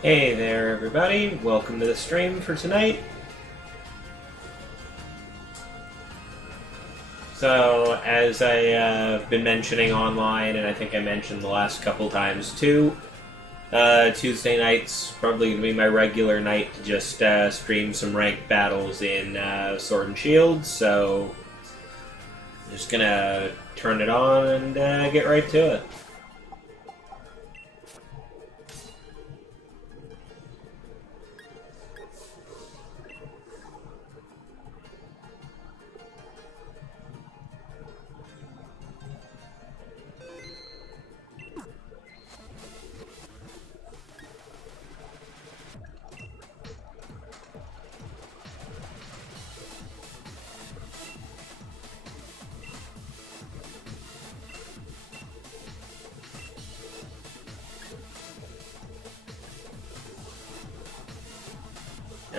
Hey there, everybody. Welcome to the stream for tonight. So, as I've been mentioning online, and I think I mentioned the last couple times too, Tuesday night's probably going to be my regular night to just stream some ranked battles in Sword and Shield, so I'm just going to turn it on and get right to it.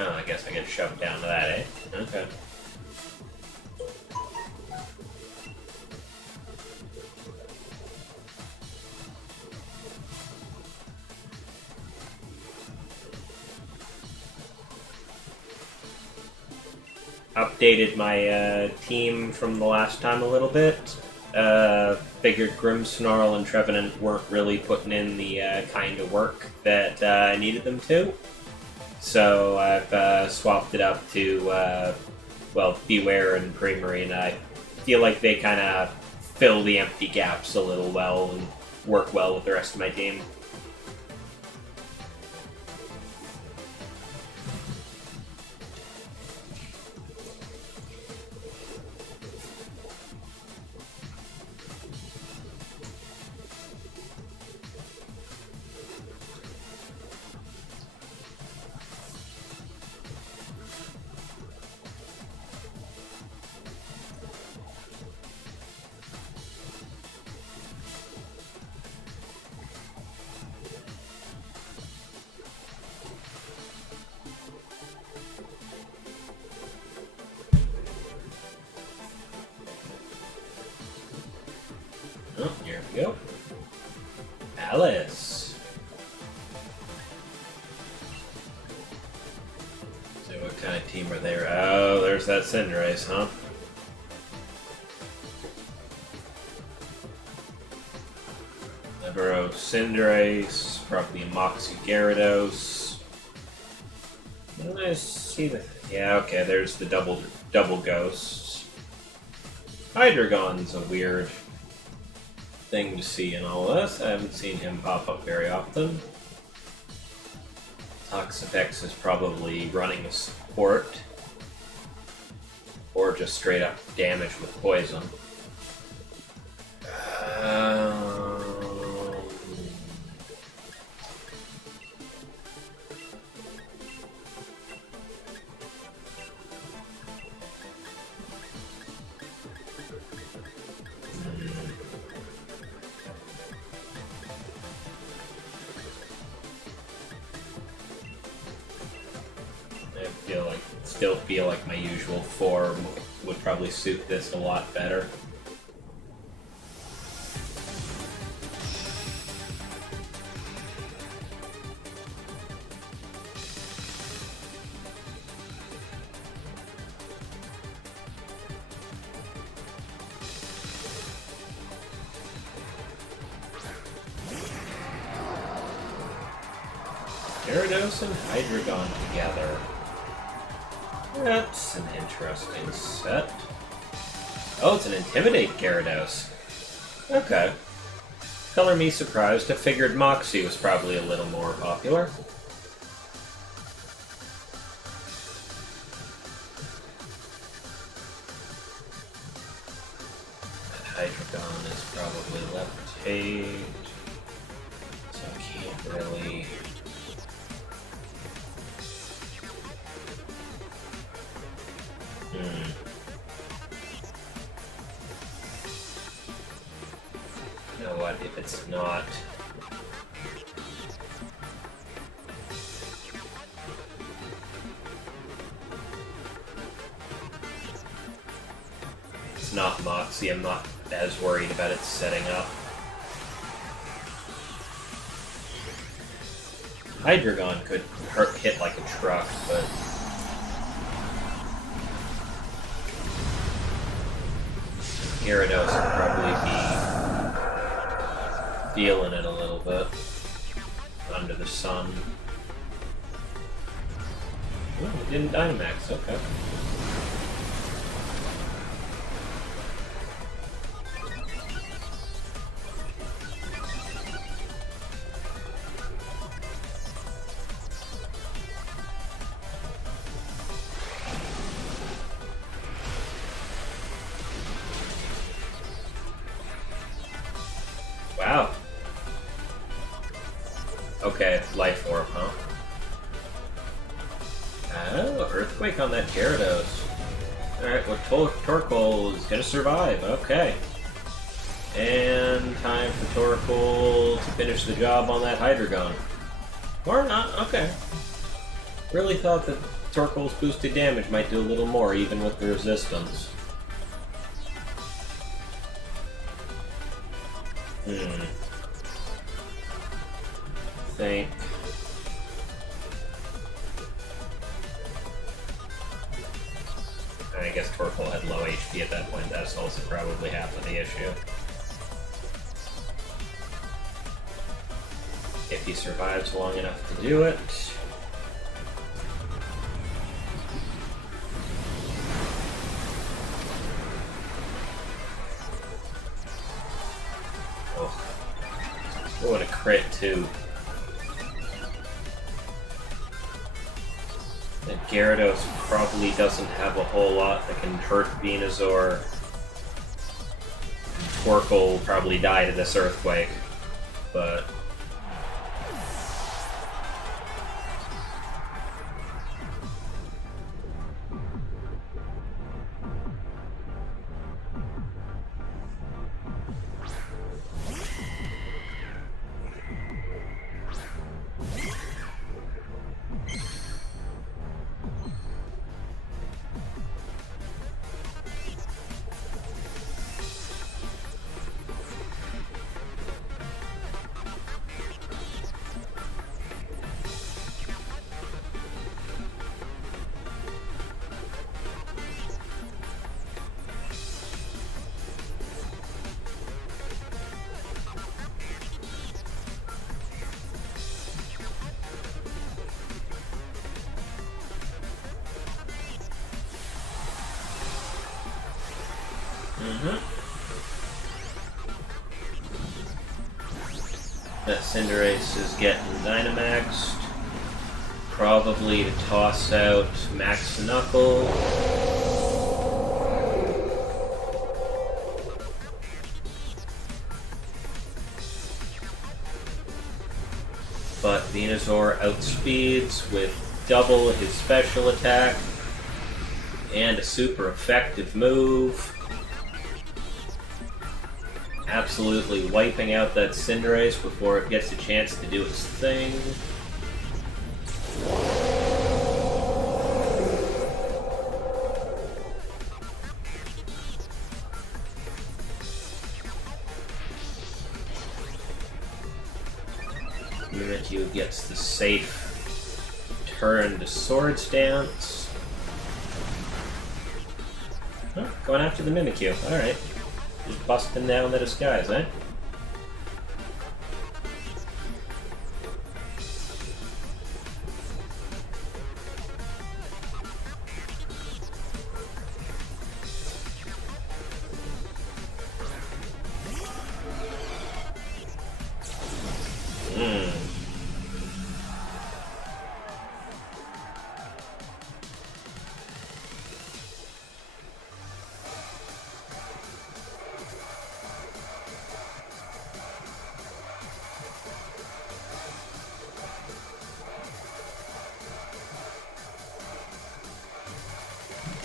Oh, I guess I get shoved down to that, eh? Okay. Updated my team from the last time a little bit. Figured Grimmsnarl and Trevenant weren't really putting in the kind of work that I needed them to. So I've swapped it up to, Beware and Creamery, and I feel like they kind of fill the empty gaps a little well and work well with the rest of my team. Oh, here we go. Alice. So what kind of team are there? Oh, there's that Cinderace, huh? Libero, Cinderace, probably a Moxie Gyarados. Didn't I see the... Yeah, okay, there's the double ghosts. Hydreigon's a weird thing to see in all this. I haven't seen him pop up very often. Toxapex is probably running a support. Or just straight up damage with poison. Still feel like my usual form would probably suit this a lot better. Gyarados and Hydreigon together. That's an interesting set. Oh, it's an Intimidate Gyarados. Okay. Color me surprised. I figured Moxie was probably a little more popular. That Hydreigon is probably left-handed, so I can't really... You know what, if it's not... It's not Moxie, I'm not as worried about it setting up. Hydreigon could hit like a truck, but Gyarados would probably be feeling it a little bit under the sun. Oh, it didn't Dynamax, okay. Wow. Okay, Life Orb, huh? Oh, Earthquake on that Gyarados. Alright, well, Torkoal is gonna survive, okay. And time for Torkoal to finish the job on that Hydreigon. Or not, okay. Really thought that Torkoal's boosted damage might do a little more, even with the resistance. I guess Torkoal had low HP at that point. That's also probably half of the issue. If he survives long enough to do it. Oh, and a crit too. The Gyarados probably doesn't have a whole lot that can hurt Venusaur. Torkoal will probably die to this Earthquake, but... That Cinderace is getting Dynamaxed. Probably to toss out Max Knuckle. But Venusaur outspeeds with double his special attack and a super effective move. Absolutely wiping out that Cinderace before it gets a chance to do its thing. Mimikyu gets the safe turn to Swords Dance. Oh, going after the Mimikyu, alright. Just busting down the disguise, eh?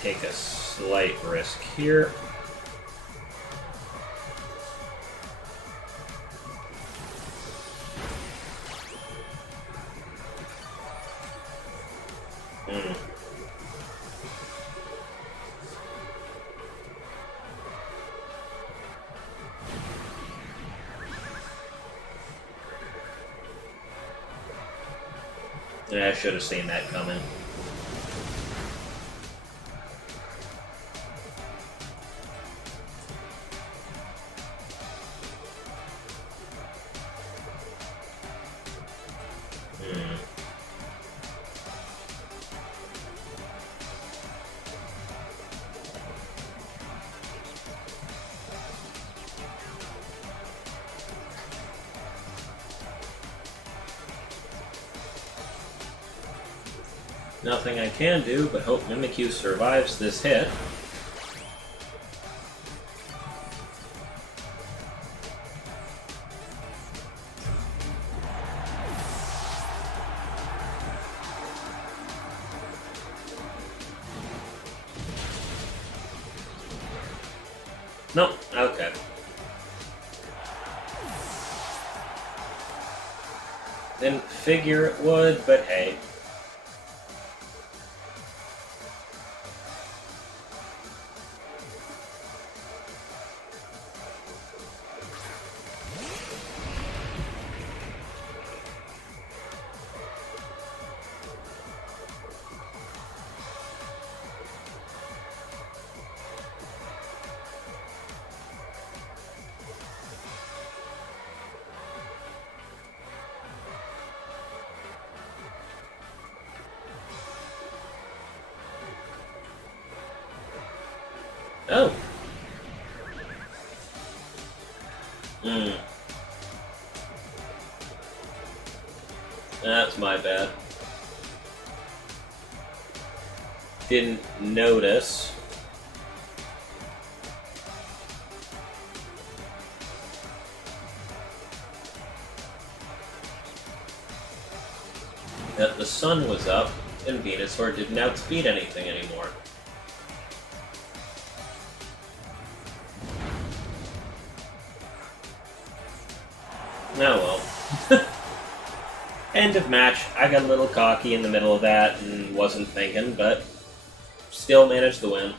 Take a slight risk here. should have seen that coming. Nothing I can do but hope Mimikyu survives this hit. Nope, okay. Didn't figure it would, but hey. Oh. That's my bad. Didn't notice. That the sun was up and Venusaur didn't outspeed anything anymore. Oh well. End of match. I got a little cocky in the middle of that and wasn't thinking, but still managed to win.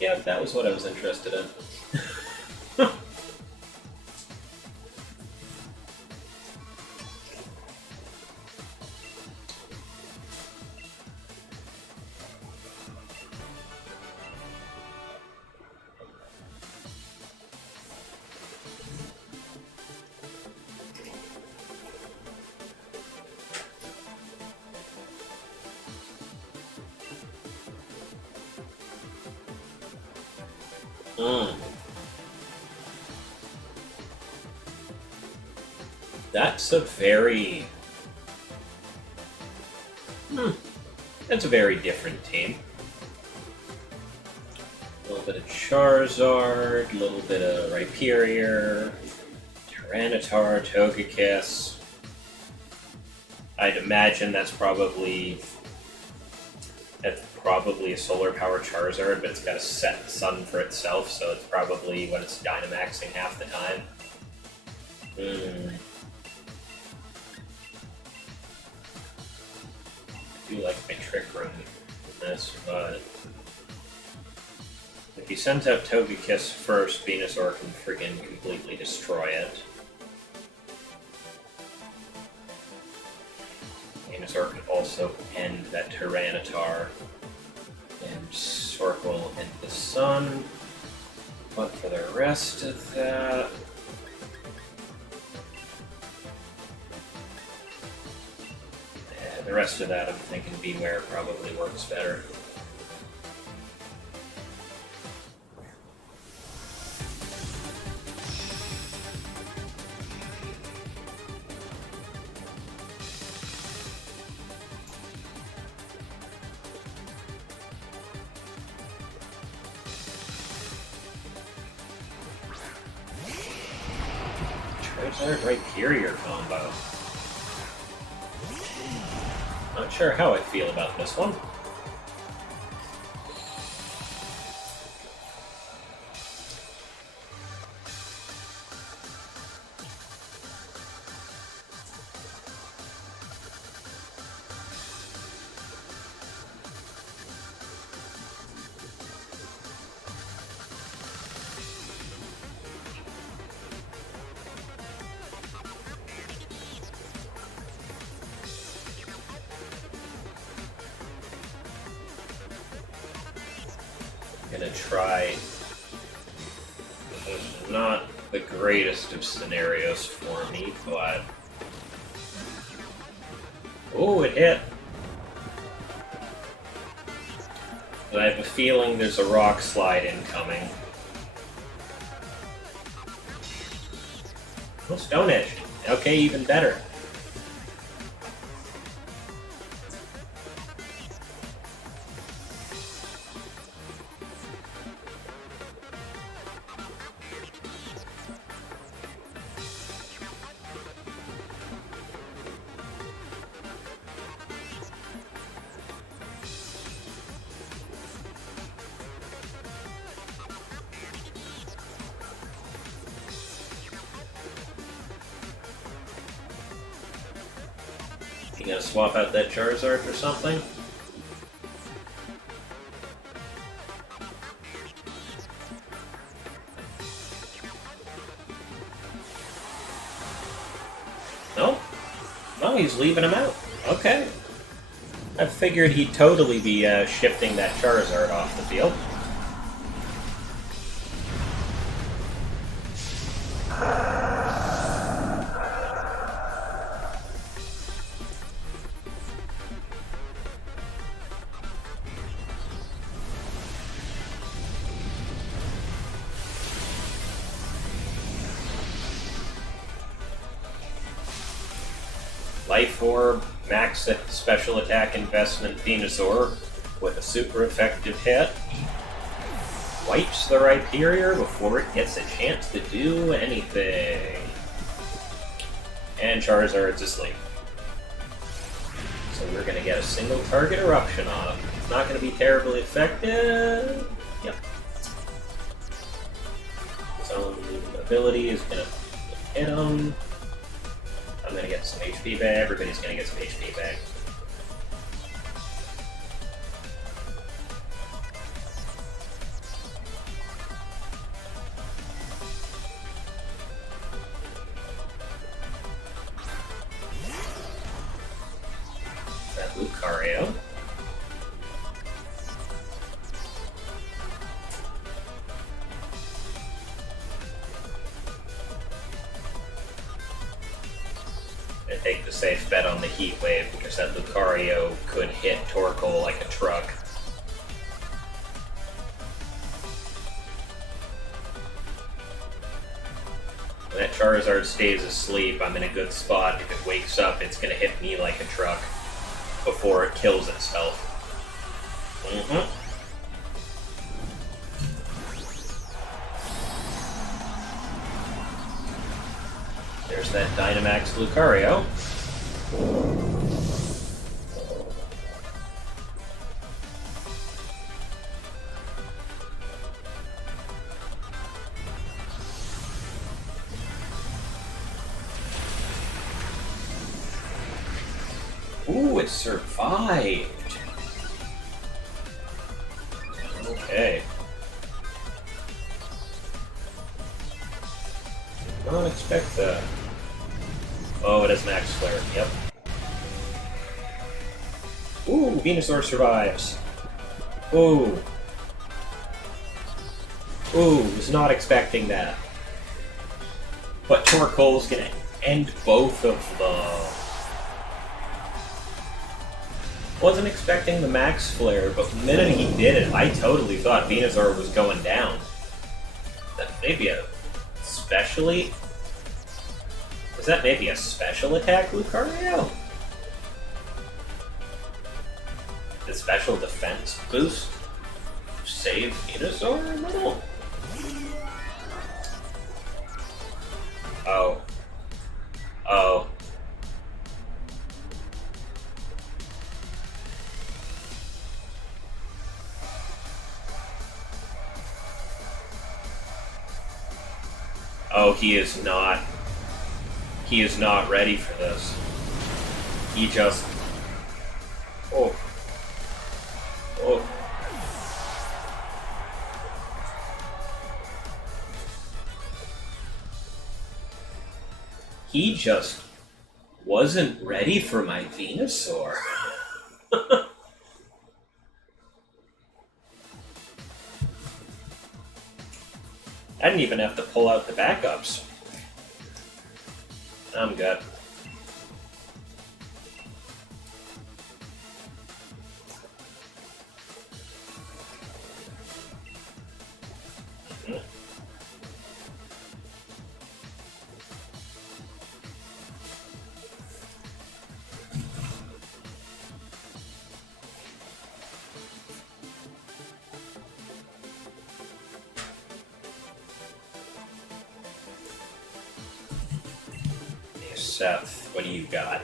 Yeah, that was what I was interested in. That's a very... That's a very different team. A little bit of Charizard, a little bit of Rhyperior, Tyranitar, Togekiss. I'd imagine that's probably a solar power Charizard, but it's got a set sun for itself, so it's probably when it's Dynamaxing half the time. I do like my Trick Room in this, but if he sends out Togekiss first, Venusaur can friggin' completely destroy it. Venusaur could also end that Tyranitar and circle into the sun, but for the rest of that... The rest of that, I'm thinking Beware probably works better. Charizard Rhyperior combo. Not sure how I feel about this one. gonna try. This is not the greatest of scenarios for me, but... Oh, it hit! But I have a feeling there's a rock slide incoming. Oh, Stone Edge. Okay, even better. You gonna swap out that Charizard for something? No? No, he's leaving him out. Okay. I figured he'd totally be shifting that Charizard off the field. Life Orb, max special attack investment Venusaur with a super effective hit. Wipes the Rhyperior before it gets a chance to do anything. And Charizard's asleep. So we're going to get a single target eruption on him. It's not going to be terribly effective. Yep. His own ability is going to hit him. I'm gonna get some HP back. Everybody's gonna get some HP back. That Lucario. Take the safe bet on the Heat Wave because that Lucario could hit Torkoal like a truck. When that Charizard stays asleep, I'm in a good spot. If it wakes up, it's going to hit me like a truck before it kills itself. There's that Dynamax Lucario. Ooh, it survived. Okay. I don't expect that. Oh, it has Max Flare. Yep. Ooh, Venusaur survives. Ooh. Ooh, was not expecting that. But Torkoal's gonna end both of them. Wasn't expecting the Max Flare, but the minute he did it, I totally thought Venusaur was going down. That maybe a specially... Was that maybe a special attack, Lucario? The special defense boost? Save Venusaur a little? Oh. Oh. Oh, he is not ready for this. He just... Oh. Oh. He just wasn't ready for my Venusaur. I didn't even have to pull out the backups. I'm good. Seth, what do you got?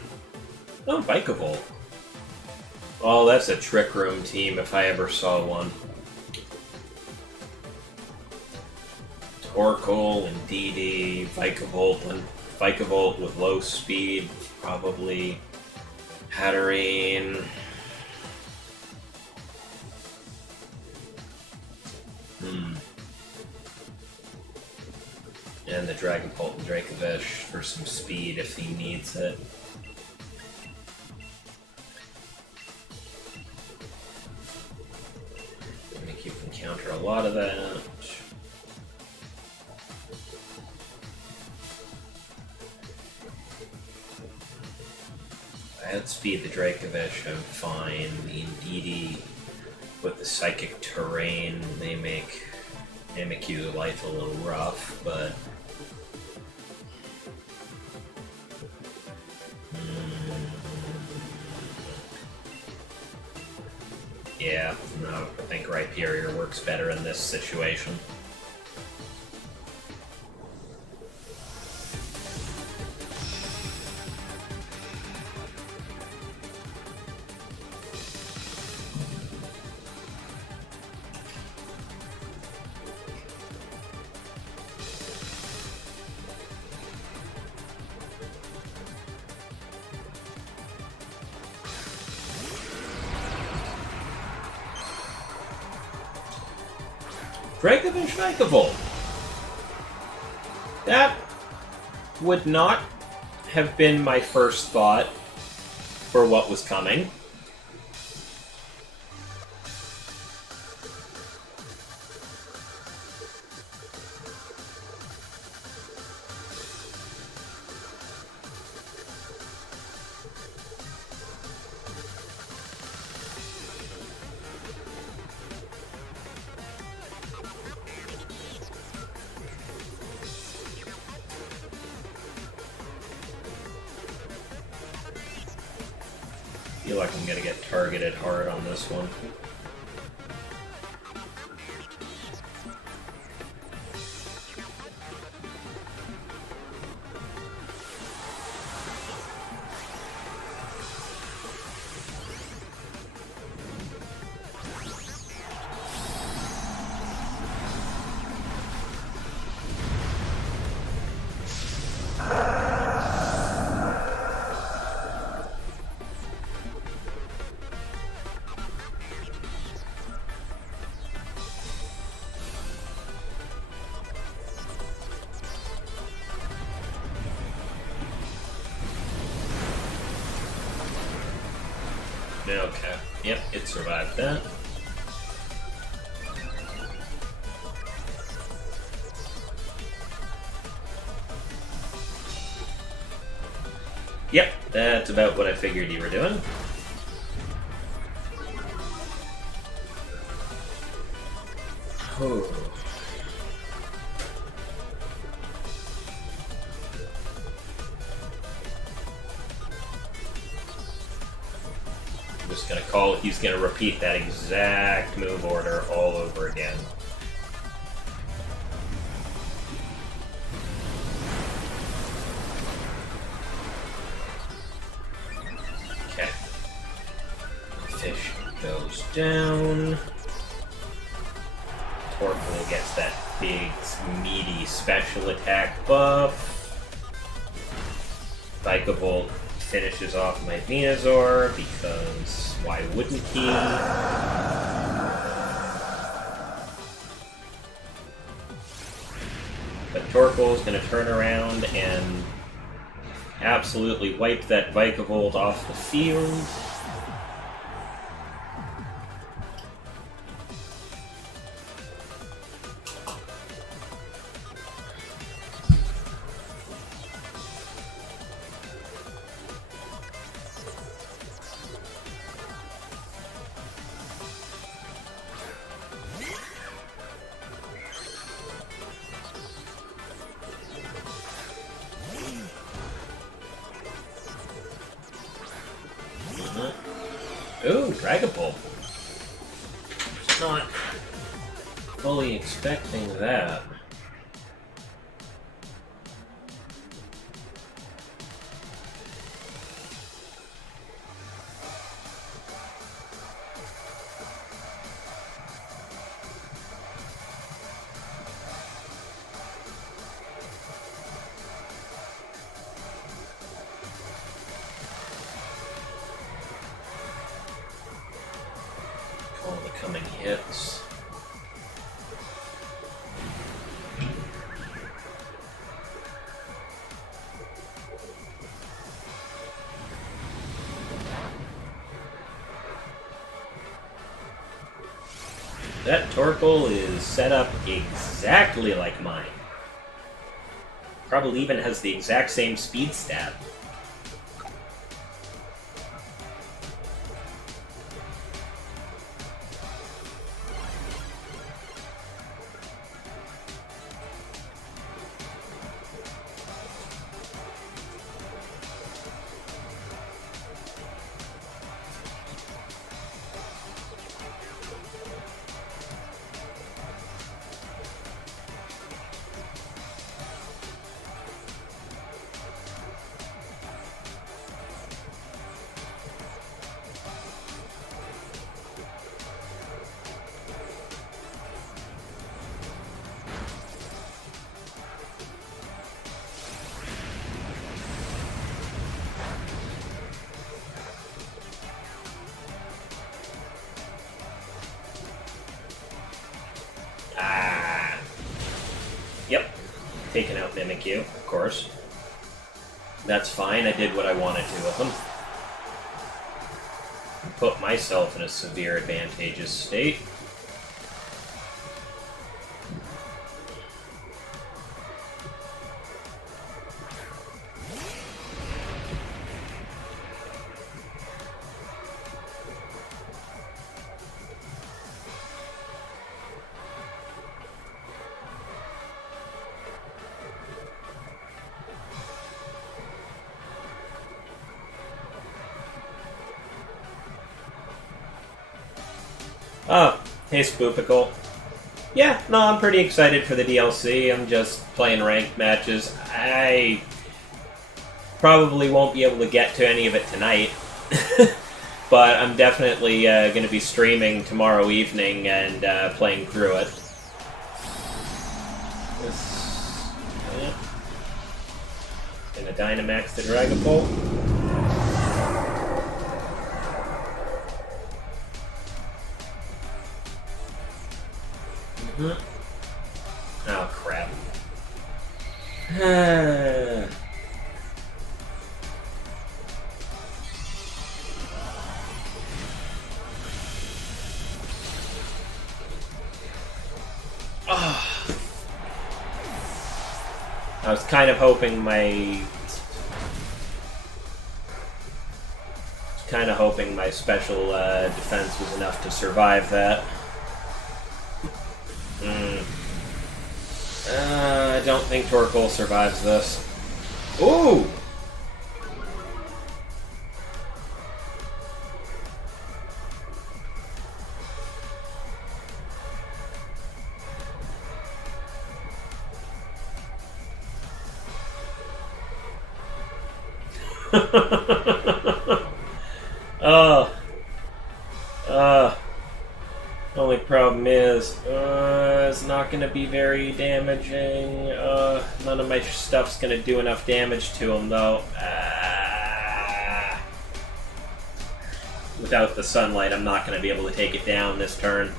Oh, Bikeable. Oh, that's a Trick Room team if I ever saw one. Torkoal and DD, Vikavolt with low speed, probably Hatterene. And the Dragapult and Dracovish for some speed if he needs it. I think you can counter a lot of that. I outspeed the Dracovish, I'm fine. The Indeedee with the Psychic Terrain, they make your life a little rough, but yeah, no, I think Rhyperior works better in this situation. Dracovish Vikavolt. That would not have been my first thought for what was coming. I feel like I'm gonna get targeted hard on this one. Okay. Yep, it survived that. Yep, that's about what I figured you were doing. Oh. Just gonna call, he's gonna repeat that exact move order all over again. Okay. Fish goes down. Torkoal gets that big, meaty special attack buff. Vikavolt finishes off my Venusaur, because why wouldn't he? But Torkoal's going to turn around and absolutely wipe that Vikavolt off the field. Ooh, Dragapult. Just not fully expecting that. All the coming hits. That Torkoal is set up exactly like mine. Probably even has the exact same speed stat. Yep. Taking out Mimikyu, of course. That's fine, I did what I wanted to with them. Put myself in a severe advantageous state. Oh, hey Spoopicle. Yeah, no, I'm pretty excited for the DLC. I'm just playing ranked matches. I probably won't be able to get to any of it tonight. But I'm definitely going to be streaming tomorrow evening and playing through it. Gonna Dynamax the Dragapult. Oh, crap. I was kind of hoping my special defense was enough to survive that. I don't think Torkoal survives this. Ooh! Only problem is, it's not going to be very damaging. None of my stuff's going to do enough damage to him, though. Without the sunlight, I'm not going to be able to take it down this turn.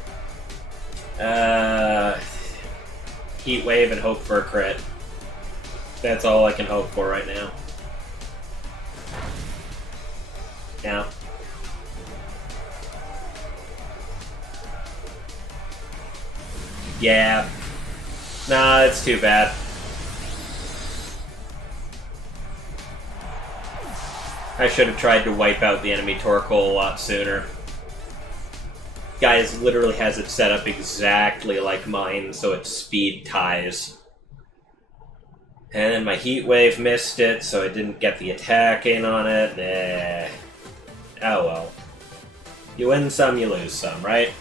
Heat Wave and hope for a crit. That's all I can hope for right now. Yeah. Yeah. Nah, it's too bad. I should have tried to wipe out the enemy Torkoal a lot sooner. Guys literally has it set up exactly like mine, so it's speed ties. And then my Heat Wave missed it, so I didn't get the attack in on it. Oh well. You win some, you lose some, right?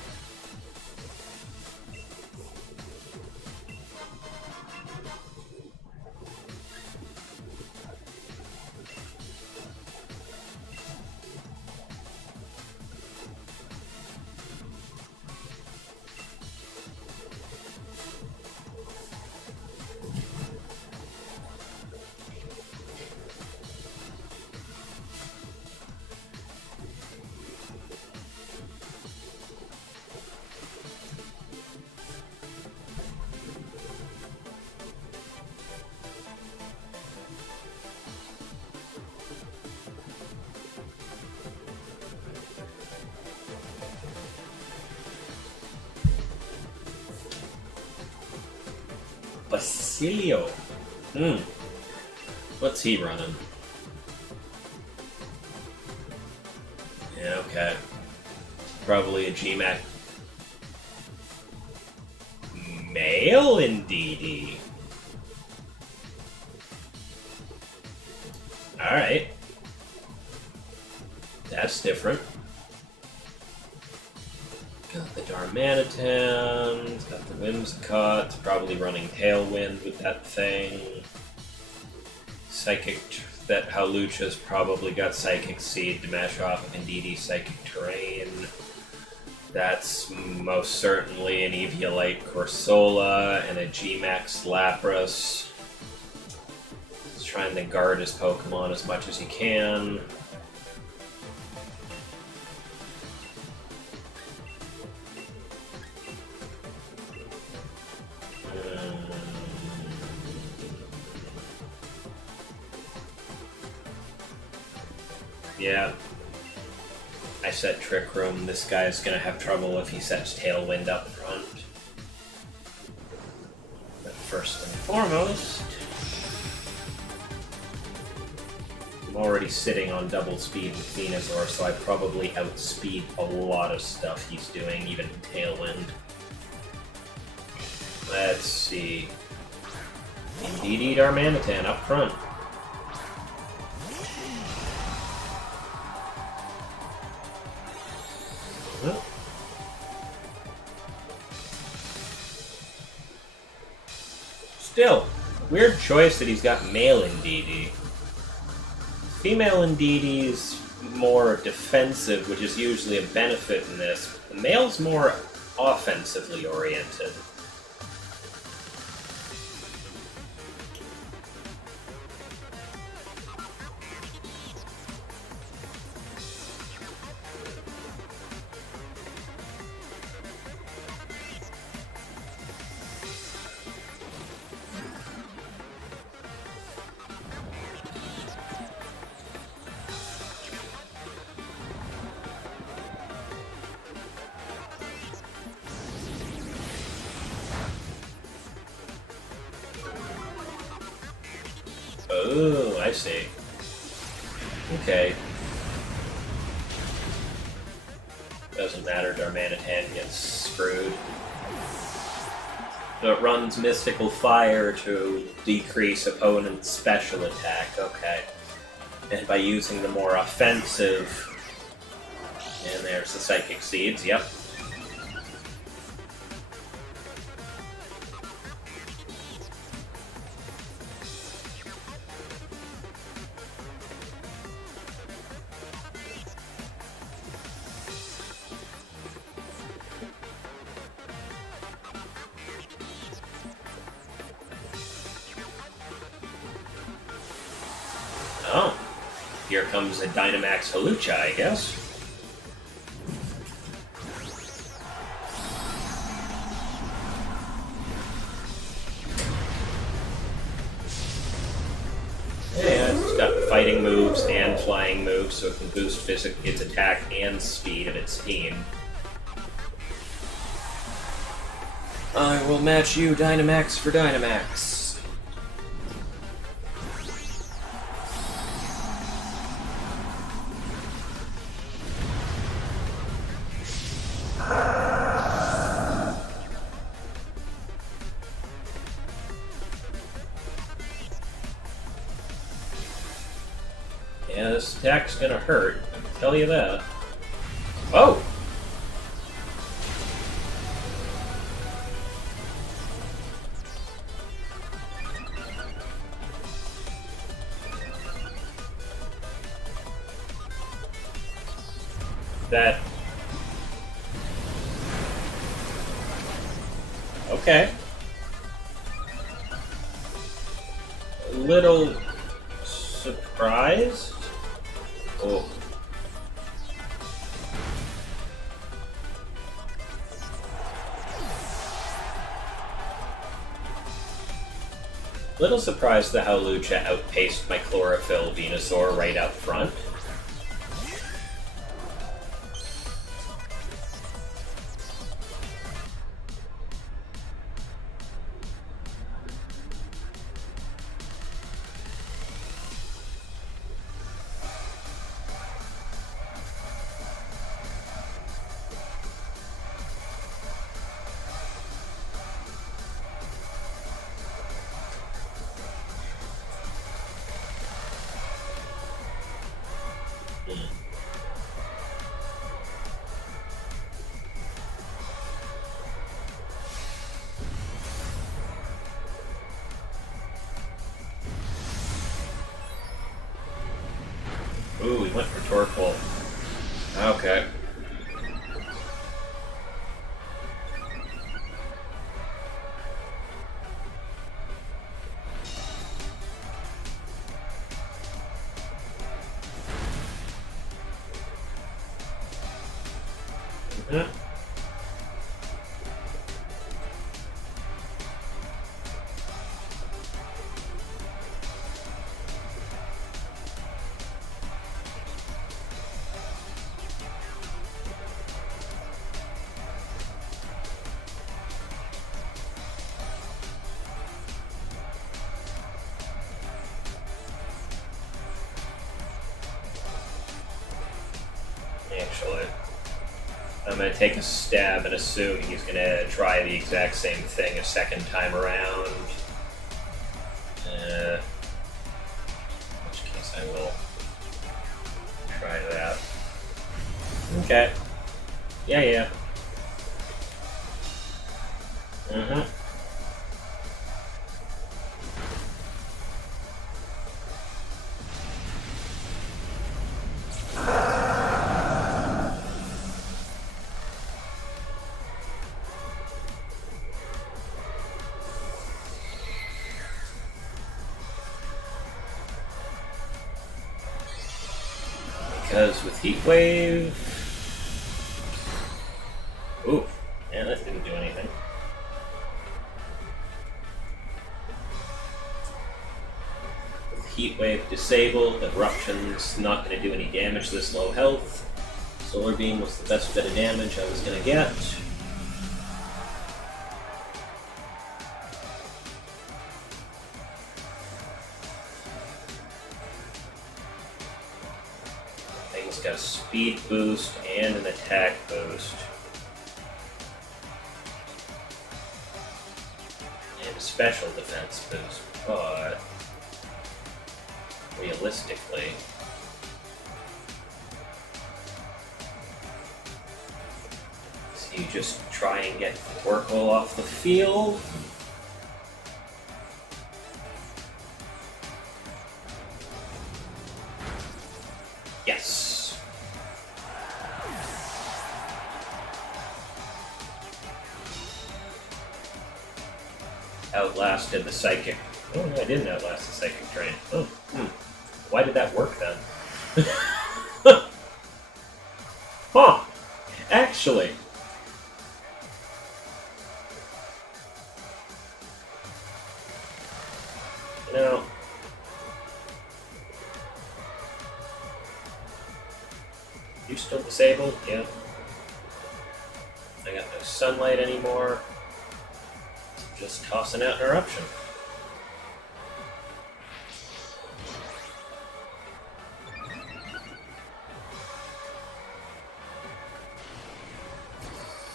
Basilio. What's he running? Yeah, okay. Probably a GMAC male in DD. Alright. That's different. Got the Darmanitan, got the Whimsicott, probably running Tailwind with that thing. Psychic, that Hawlucha's probably got Psychic Seed to mash off of Indeedee Psychic Terrain. That's most certainly an Eviolite Corsola and a G-Max Lapras. He's trying to guard his Pokemon as much as he can. Yeah. I set Trick Room. This guy's gonna have trouble if he sets Tailwind up front. But first and foremost, I'm already sitting on double speed with Venusaur, so I probably outspeed a lot of stuff he's doing, even Tailwind. Let's see. Indeedee Darmanitan up front. Still, weird choice that he's got male Indeedee. Female Indeedee's more defensive, which is usually a benefit in this. The male's more offensively oriented. Oh, I see. Okay. Doesn't matter, Darmanitan gets screwed. So it runs Mystical Fire to decrease opponent's special attack, okay. And by using the more offensive... And there's the Psychic Seeds, yep. Oh, here comes a Dynamax Hawlucha, I guess. Yeah, it's got fighting moves and flying moves, so it can boost its attack and speed of its team. I will match you, Dynamax, for Dynamax. Yeah, this attack's gonna hurt, I can tell you that. Oh! That... Okay. A little surprised? Oh. Little surprised that how Lucha outpaced my Chlorophyll Venusaur right out front. Ooh, we went for Torkoal. Okay. Mm-hmm. Actually, I'm going to take a stab and assume he's going to try the exact same thing a second time around. In which case I will try that. Okay. Yeah. Mm-hmm. Because with Heat Wave... Ooh, yeah, that didn't do anything. With Heat Wave disabled, Eruption's not going to do any damage to this low health. Solar Beam was the best bit of damage I was going to get. Got a speed boost and an attack boost. And a special defense boost, but realistically, so you just try and get Torkoal off the field. Yes. Outlasted the Psychic. Oh, no, I didn't outlast the Psychic Drain. Oh, Why did that work then? Huh. Actually. You know. You still disabled? Yeah. I got no sunlight anymore. Just tossing out an Eruption.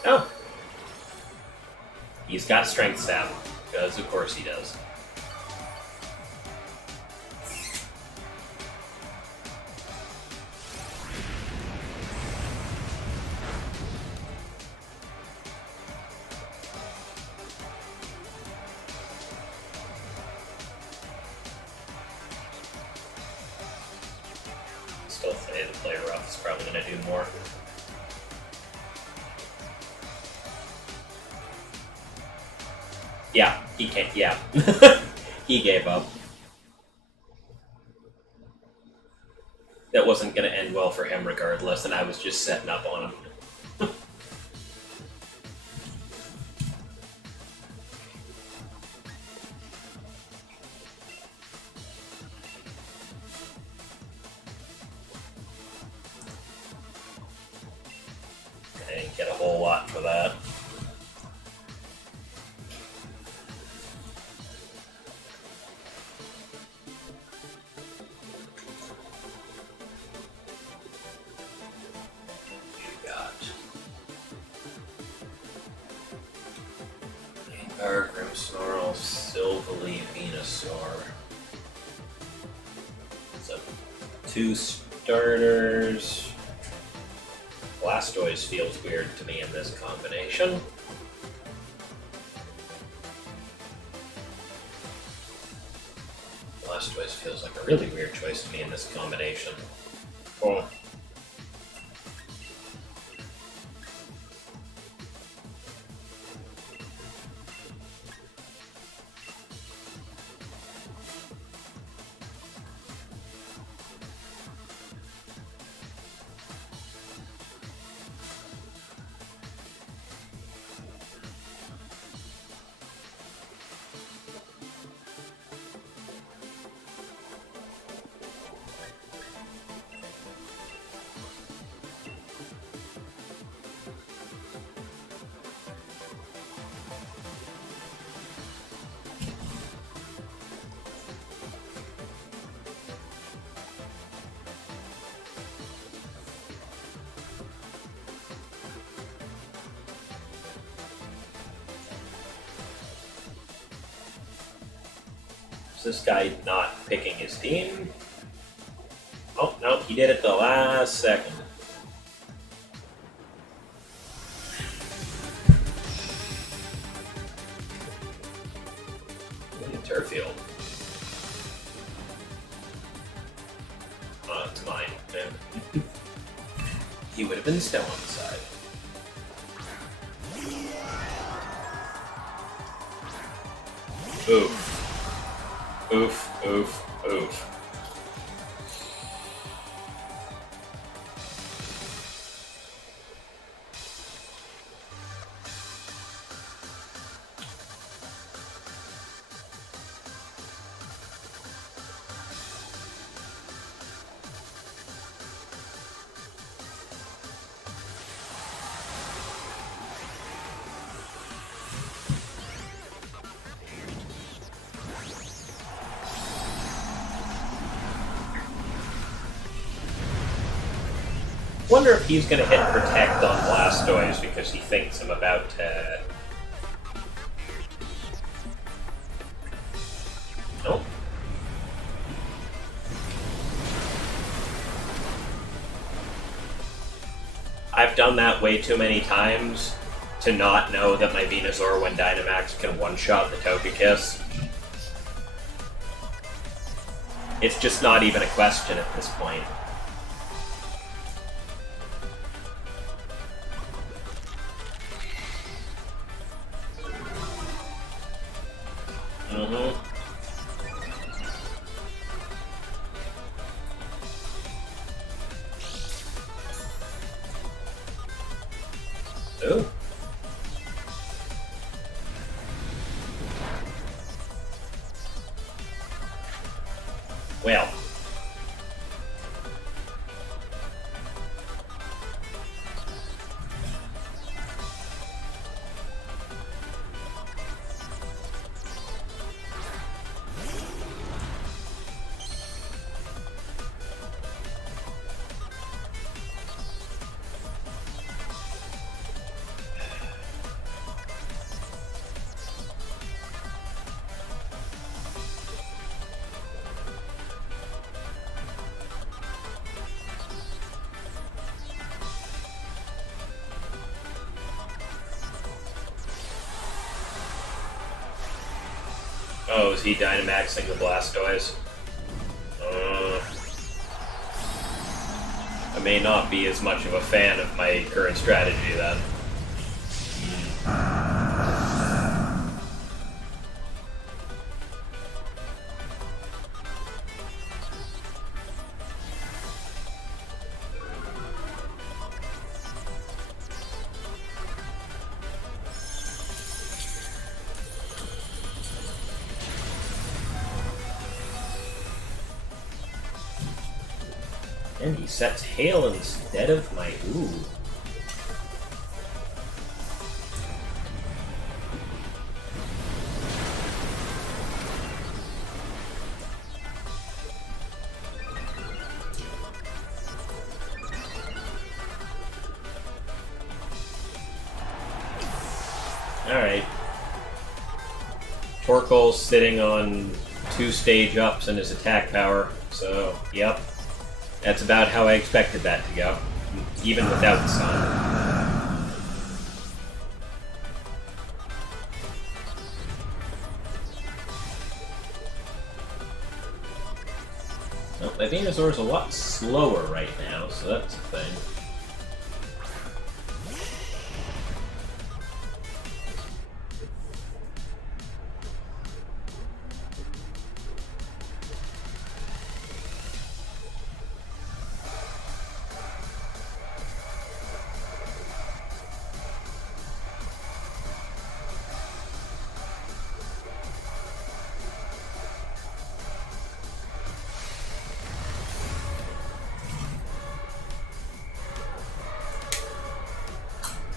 Oh! He's got Strength Stab, because of course he does. still play rough. Is probably going to do more. Yeah, he can't. Yeah, he gave up. That wasn't going to end well for him regardless, and I was just setting up on him. I didn't get a whole lot for that. Grimmsnarl, Silvally, Venusaur. So, 2 starters. Blastoise feels weird to me in this combination. Blastoise feels like a really weird choice to me in this combination. Oh. Is this guy not picking his team? Oh, no, he did it the last second. Turfield. Oh, it's mine. Yeah. He would have been still on the side. Oof. Oof, oof, oof. Wonder if he's going to hit Protect on Blastoise because he thinks I'm about to... Nope. I've done that way too many times to not know that my Venusaur, when Dynamax, can one-shot the Togekiss. It's just not even a question at this point. Ooh. Well. Oh, is he Dynamaxing the Blastoise? I may not be as much of a fan of my current strategy then. And he sets hail instead of my ooh. Alright. Torkoal's sitting on 2 stage ups in his attack power, so yep. That's about how I expected that to go, even without the sun. Well, my Venusaur's a lot slower right now, so that's a thing.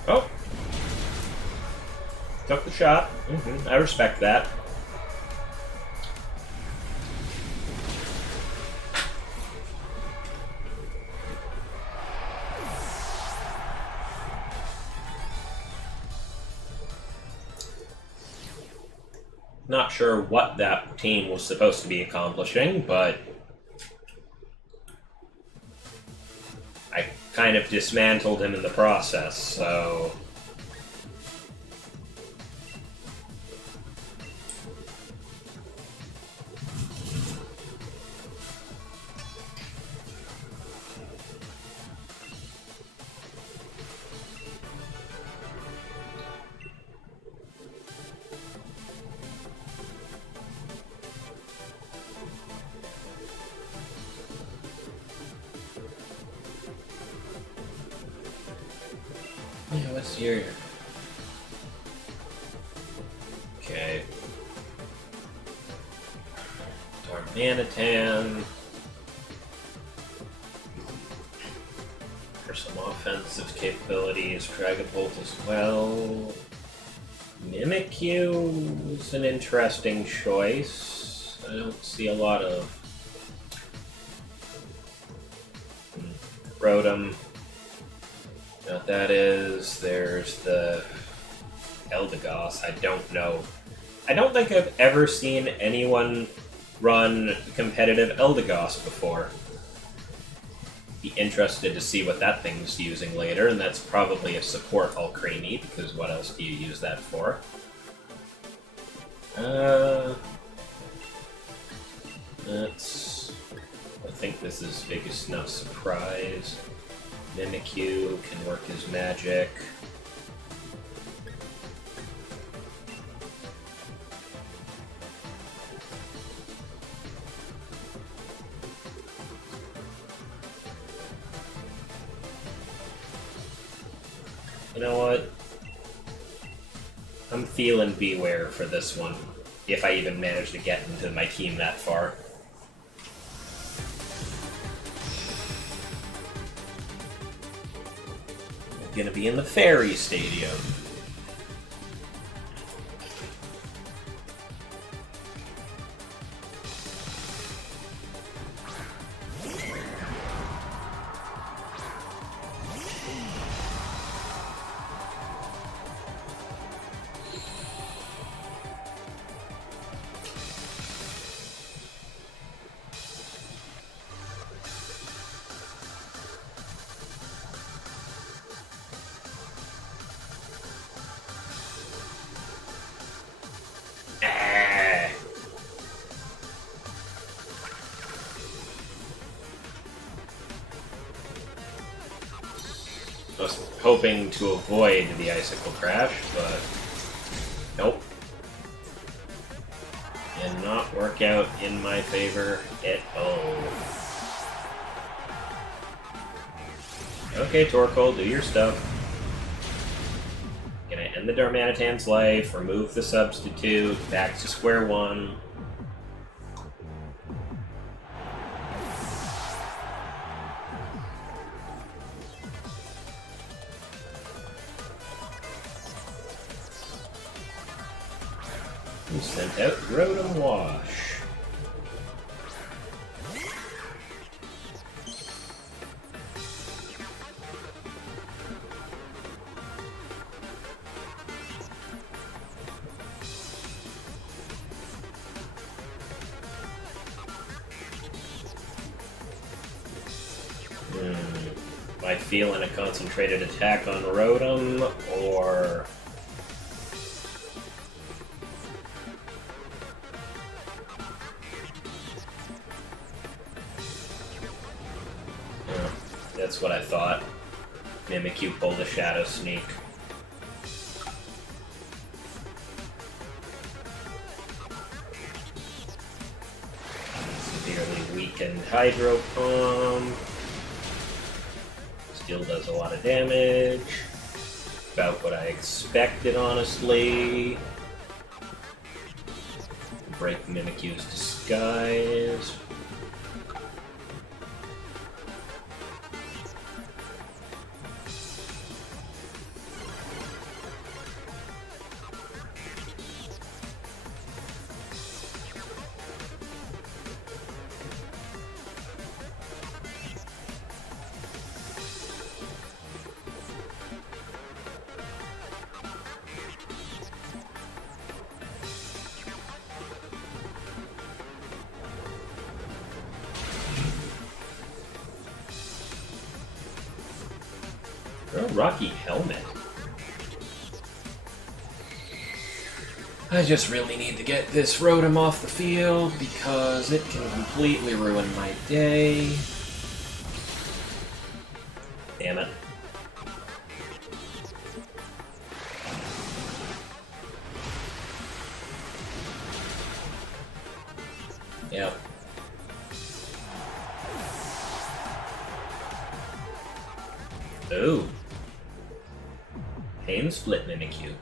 Oh! Took the shot. I respect that. Not sure what that team was supposed to be accomplishing, but I kind of dismantled him in the process, so... Yeah, what's your... Okay. Tornanitan. For some offensive capabilities, Dragapult as well. Mimikyu is an interesting choice. I don't see a lot of... Rotom. What that is, there's the Eldegoss. I don't know. I don't think I've ever seen anyone run competitive Eldegoss before. Be interested to see what that thing's using later, and that's probably a support Alcremie, because what else do you use that for? I think this is biggest enough surprise. Mimikyu can work his magic. You know what? I'm feeling Beware for this one, if I even manage to get into my team that far. Gonna be in the Fairy Stadium. I was hoping to avoid the Icicle Crash, but nope. Did not work out in my favor at all. Okay, Torkoal, do your stuff. Gonna end the Darmanitan's life, remove the substitute, back to square one. We sent out Rotom Wash. Am I feeling a concentrated attack on Rotom, or... That's what I thought. Mimikyu pulled a Shadow Sneak. Severely weakened Hydro Pump. Still does a lot of damage. About what I expected, honestly. Break Mimikyu's Disguise. Oh, Rocky Helmet. I just really need to get this Rotom off the field because it can completely ruin my day. Damn it. Yep. Ooh. Pain Split Mimikyu.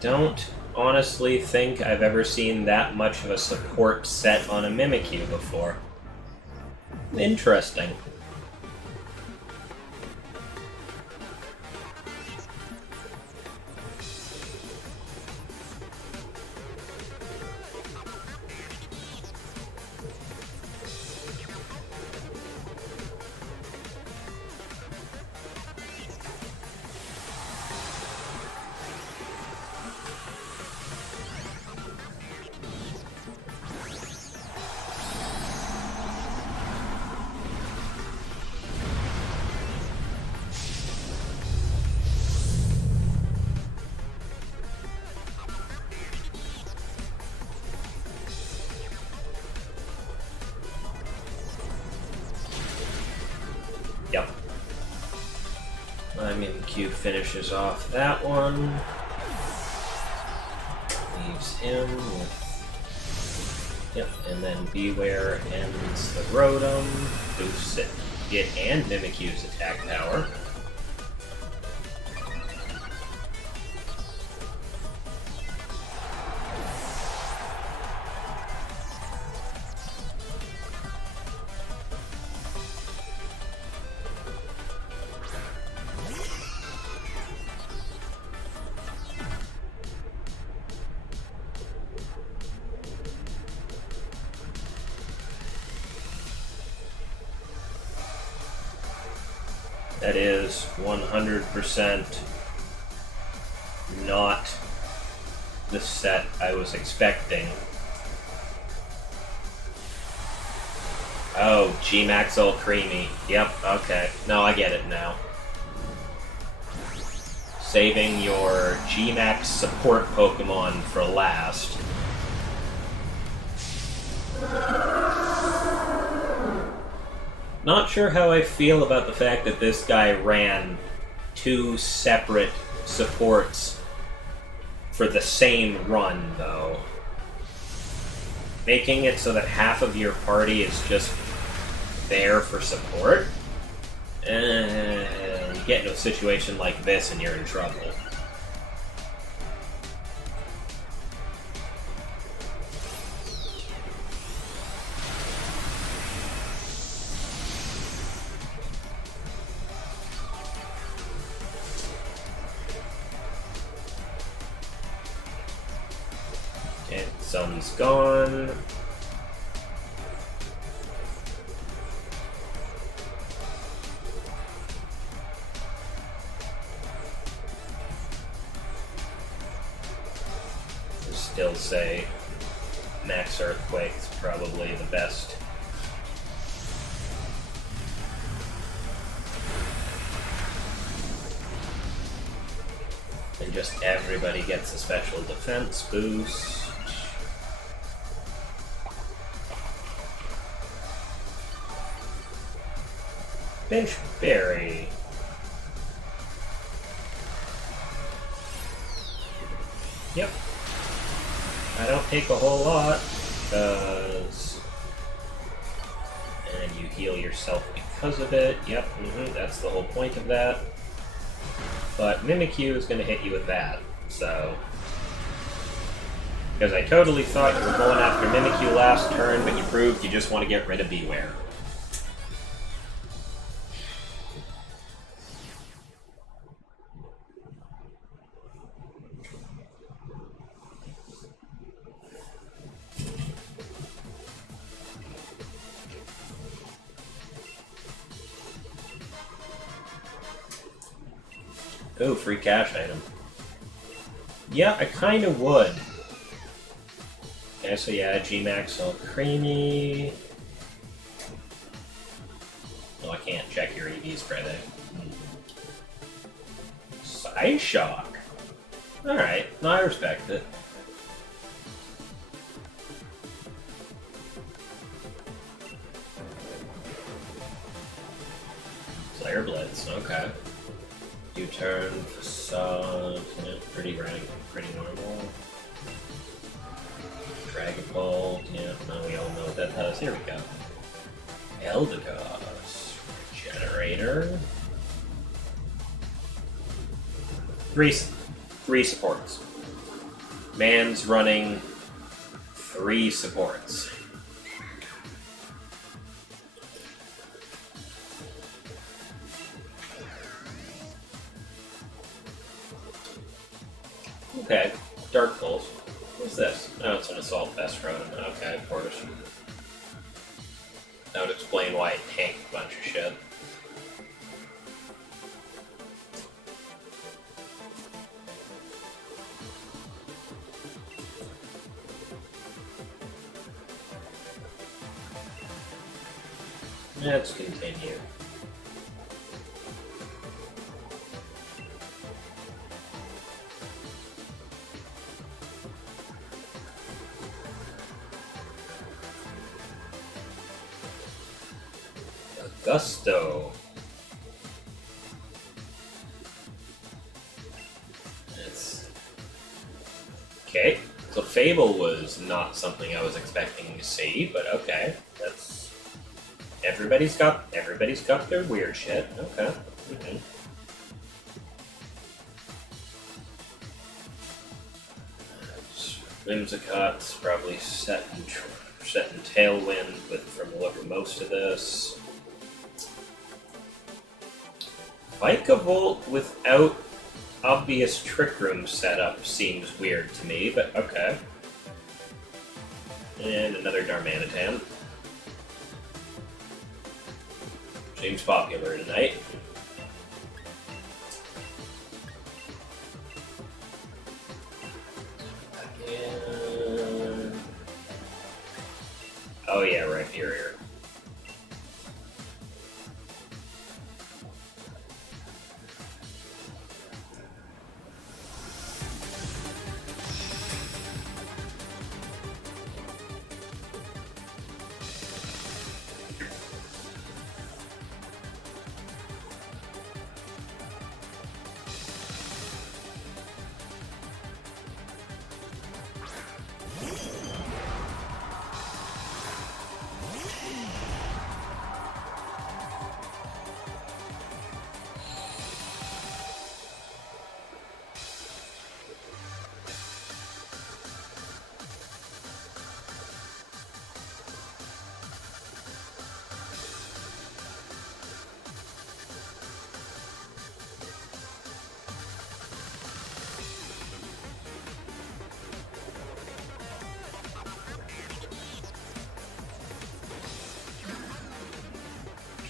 Don't honestly think I've ever seen that much of a support set on a Mimikyu before. Interesting. Yep. My Mimikyu finishes off that one. Leaves him with... Yep, and then Beware ends the Rotom. Boosts it and Mimikyu's attack power. That is 100% not the set I was expecting. Oh, G-Max all creamy. Yep, okay. No, I get it now. Saving your G-Max support Pokemon for last. Not sure how I feel about the fact that this guy ran 2 separate supports for the same run, though. Making it so that half of your party is just there for support? You get into a situation like this and you're in trouble. Okay, sun's gone. Still say Max Earthquake is probably the best. And just everybody gets a special defense boost. Bench Berry. Yep. I don't take a whole lot, because... And you heal yourself because of it. Yep, that's the whole point of that. But Mimikyu is going to hit you with that, so... Because I totally thought you were going after Mimikyu last turn, but you proved you just want to get rid of Beware. Oh, free cash item. Yeah, I kind of would. Okay, so yeah, G-Max all creamy. Well, I can't check your EV spread. Side Shock. Alright, no, I respect it. Slayer Blitz, okay. U-turn, facade, yeah, pretty normal. Dragon Bolt, yeah, now we all know what that does. Here we go. Eldegoss, Regenerator. Three supports. Man's running 3 supports. Okay, Dark Pulse. What's this? Oh, it's an Assault Vest Run. Okay, of course. That would explain why it tanked a bunch of shit. Let's continue. Gusto. It's okay. So Fable was not something I was expecting to see, but okay. That's everybody's got their weird shit. Okay. Whimsicott's probably set in Tailwind from most of this. Vikavolt without obvious Trick Room setup seems weird to me, but okay. And another Darmanitan. Seems popular tonight. And... Oh yeah, Rhyperior.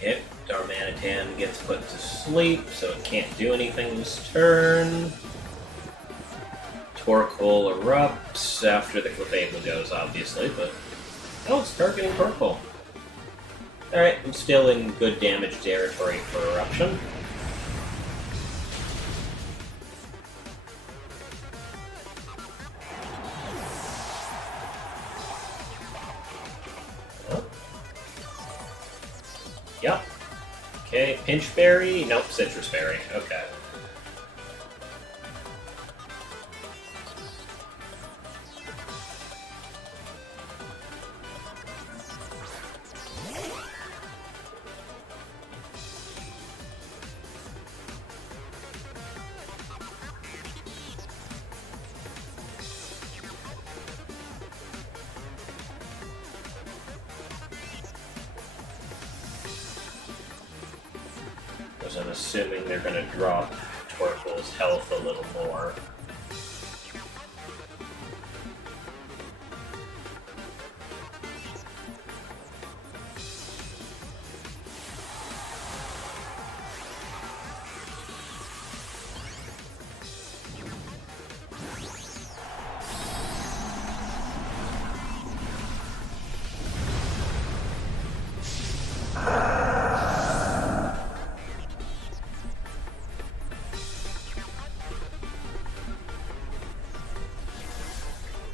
Okay, Darmanitan gets put to sleep, so it can't do anything this turn. Torkoal erupts after the Clefable goes, obviously, but... Oh, it's targeting Torkoal. Alright, I'm still in good damage territory for Eruption. Oh. Yep. Okay, Pinch Berry? Nope, Citrus Berry. Okay. I'm assuming they're going to drop Torkoal's health a little more.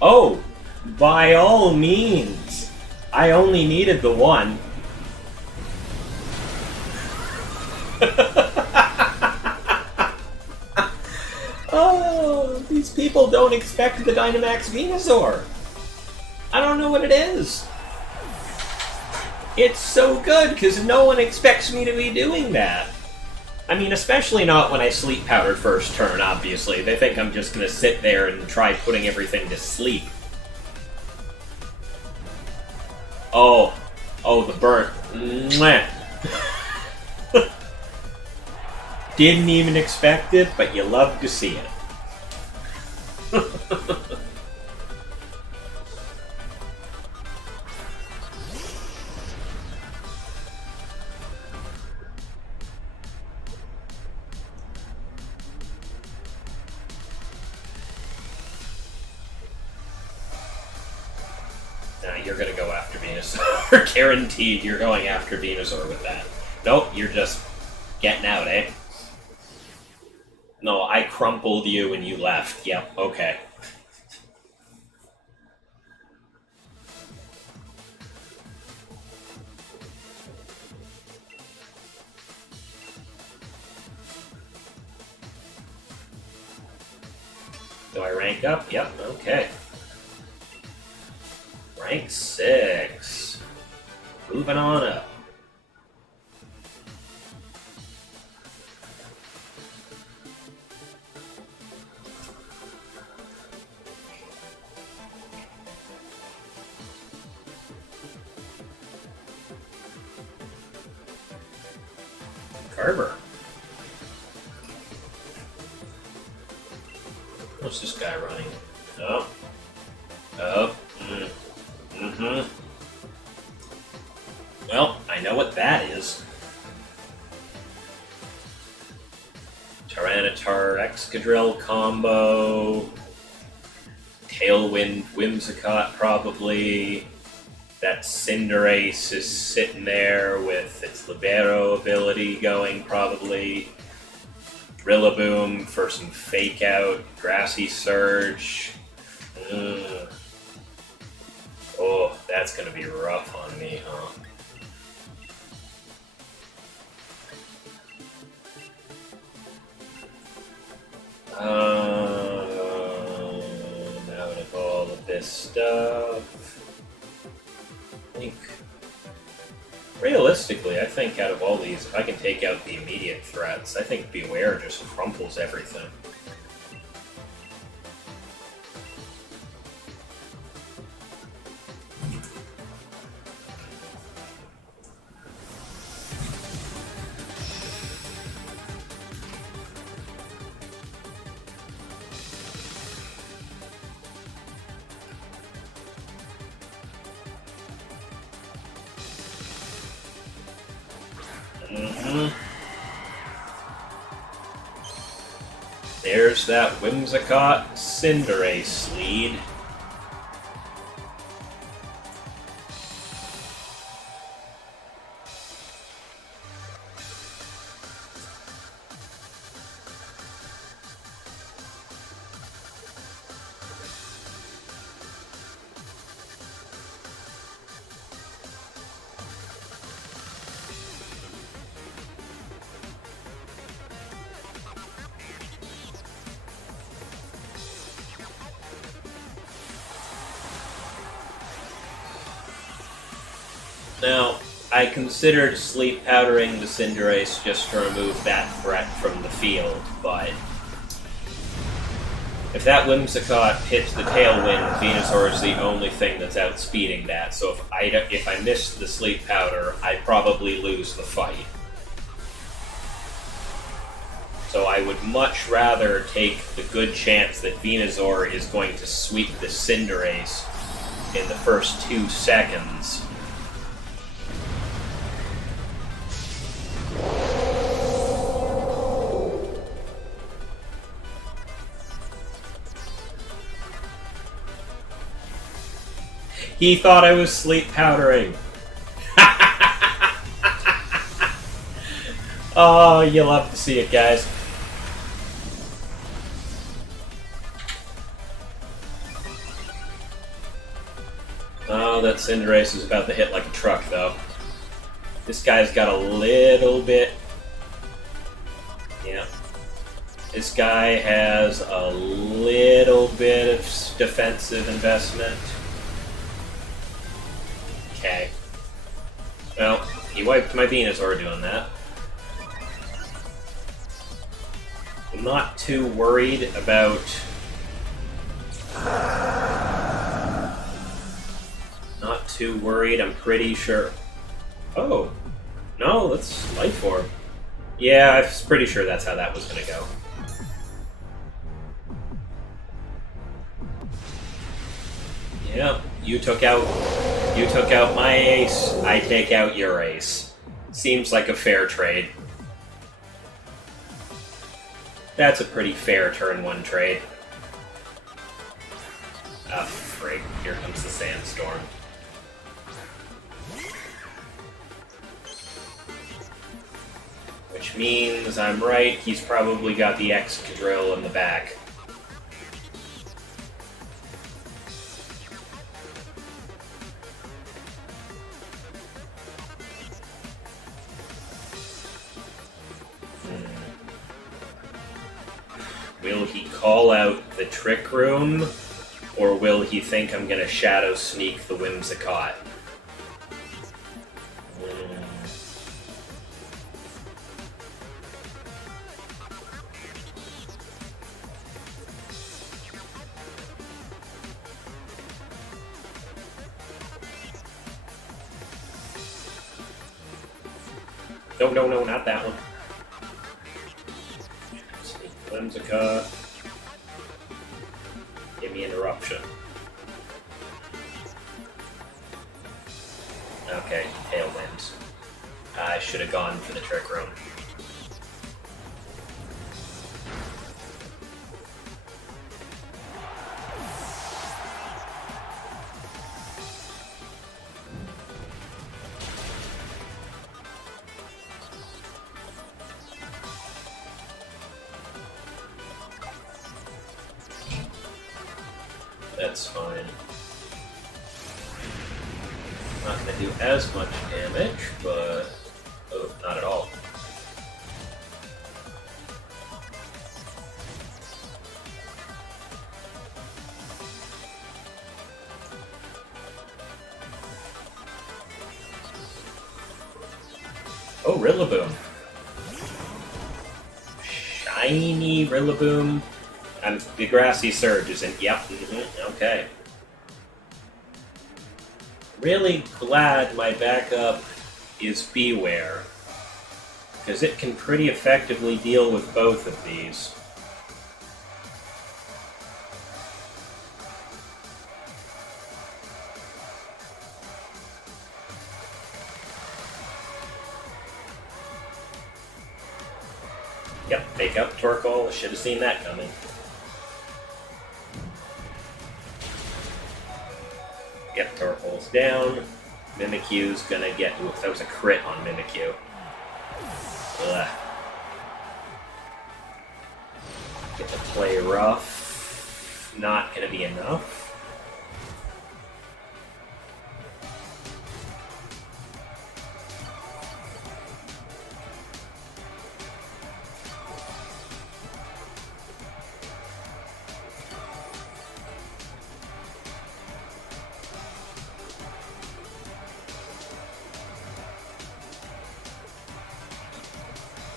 Oh, by all means. I only needed the one. Oh, these people don't expect the Dynamax Venusaur. I don't know what it is. It's so good because no one expects me to be doing that. I mean, especially not when I Sleep Powder first turn, obviously. They think I'm just gonna sit there and try putting everything to sleep. Oh. Oh, the burnt. Mwah. Didn't even expect it, but you love to see it. You're gonna go after Venusaur. Guaranteed you're going after Venusaur with that. Nope, you're just getting out, eh? No, I crumpled you and you left. Yep, okay. Do I rank up? Yep, okay. Rank 6. Moving on up. Carver. What's this guy running? Oh. Oh. Mm-hmm. Well, I know what that is. Tyranitar Excadrill combo. Tailwind Whimsicott, probably. That Cinderace is sitting there with its Libero ability going, probably. Rillaboom for some fake out. Grassy Surge. Oh, that's gonna be rough on me, huh? Out of all of this stuff, I think, realistically, I think out of all these, if I can take out the immediate threats, I think Beware just crumples everything. Mm-hmm. There's that Whimsicott Cinderace lead. Now, I considered sleep powdering the Cinderace just to remove that threat from the field, but if that Whimsicott hits the Tailwind, Venusaur is the only thing that's outspeeding that, so if I missed the sleep powder, I'd probably lose the fight. So I would much rather take the good chance that Venusaur is going to sweep the Cinderace in the first 2 seconds. He thought I was sleep powdering. Oh, you love to see it, guys. Oh, that Cinderace is about to hit like a truck, though. This guy's got a little bit... Yeah. This guy has a little bit of defensive investment. Okay. Well, he wiped my Venusaur doing that. I'm not too worried about... Not too worried, I'm pretty sure... Oh. No, that's Life Orb. Yeah, I was pretty sure that's how that was gonna go. Yep, you took out my ace, I take out your ace. Seems like a fair trade. That's a pretty fair turn 1 trade. Ah, frig, here comes the sandstorm. Which means I'm right, he's probably got the Excadrill in the back. Will he call out the Trick Room, or will he think I'm gonna Shadow Sneak the Whimsicott? No, not that one. Whimsicott. Give me interruption. Okay, Tailwind. I should have gone for the Trick Room. That's fine. Not going to do as much damage, but... Oh, not at all. Oh, Rillaboom. Shiny Rillaboom. The Grassy Surge isn't. Yep. Okay. Really glad my backup is Beware, because it can pretty effectively deal with both of these. Yep, fake up Torkoal. Should have seen that coming. Yep, Torkoal's down. Mimikyu's gonna get... Oops, that was a crit on Mimikyu. Ugh. Get to play rough. Not gonna be enough.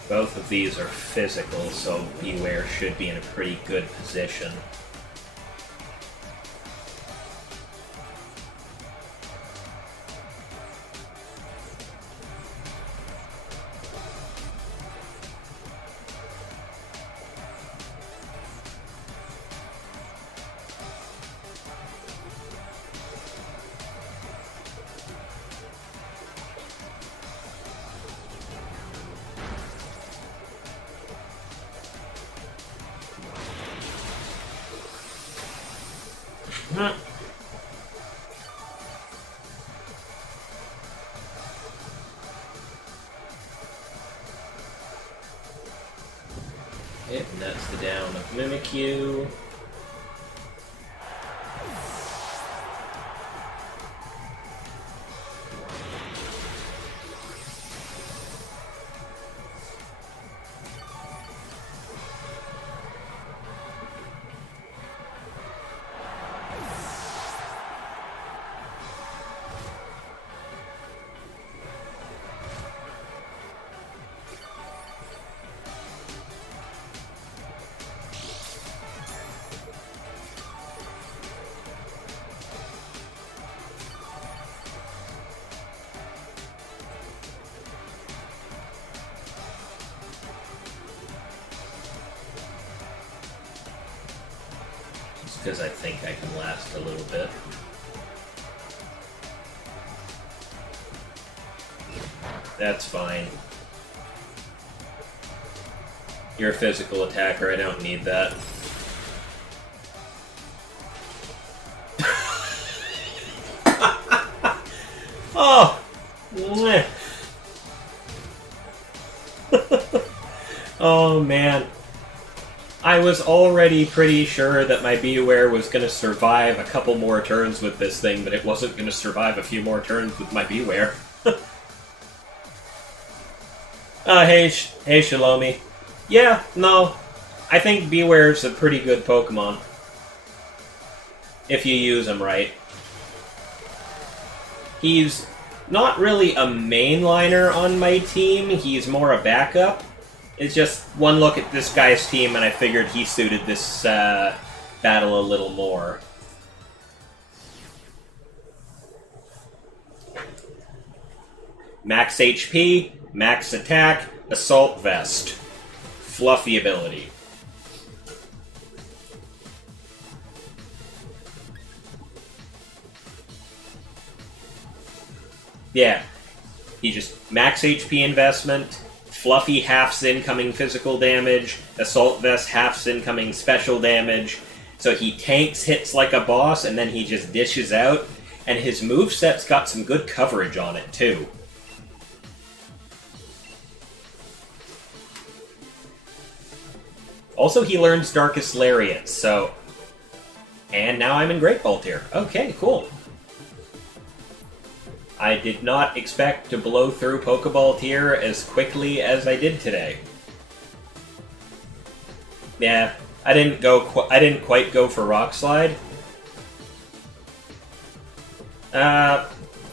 Both of these are physical, so Beware should be in a pretty good position. Yep, and that's the down of Mimikyu. Because I think I can last a little bit. That's fine. You're a physical attacker, I don't need that. Oh! Oh man. I was already pretty sure that my Beware was going to survive a couple more turns with this thing, but it wasn't going to survive a few more turns with my Beware. Hey Shalomi. Yeah, no. I think Beware's a pretty good Pokemon. If you use him right. He's not really a mainliner on my team, he's more a backup. It's just one look at this guy's team, and I figured he suited this battle a little more. Max HP, max attack, assault vest. Fluffy ability. Yeah. He just max HP investment. Fluffy halves incoming physical damage, Assault Vest halves incoming special damage, so he tanks hits like a boss, and then he just dishes out, and his moveset's got some good coverage on it, too. Also, he learns Darkest Lariat, so... And now I'm in Great Ball tier. Okay, cool. I did not expect to blow through Pokeball tier as quickly as I did today. Yeah, I didn't quite go for Rock Slide.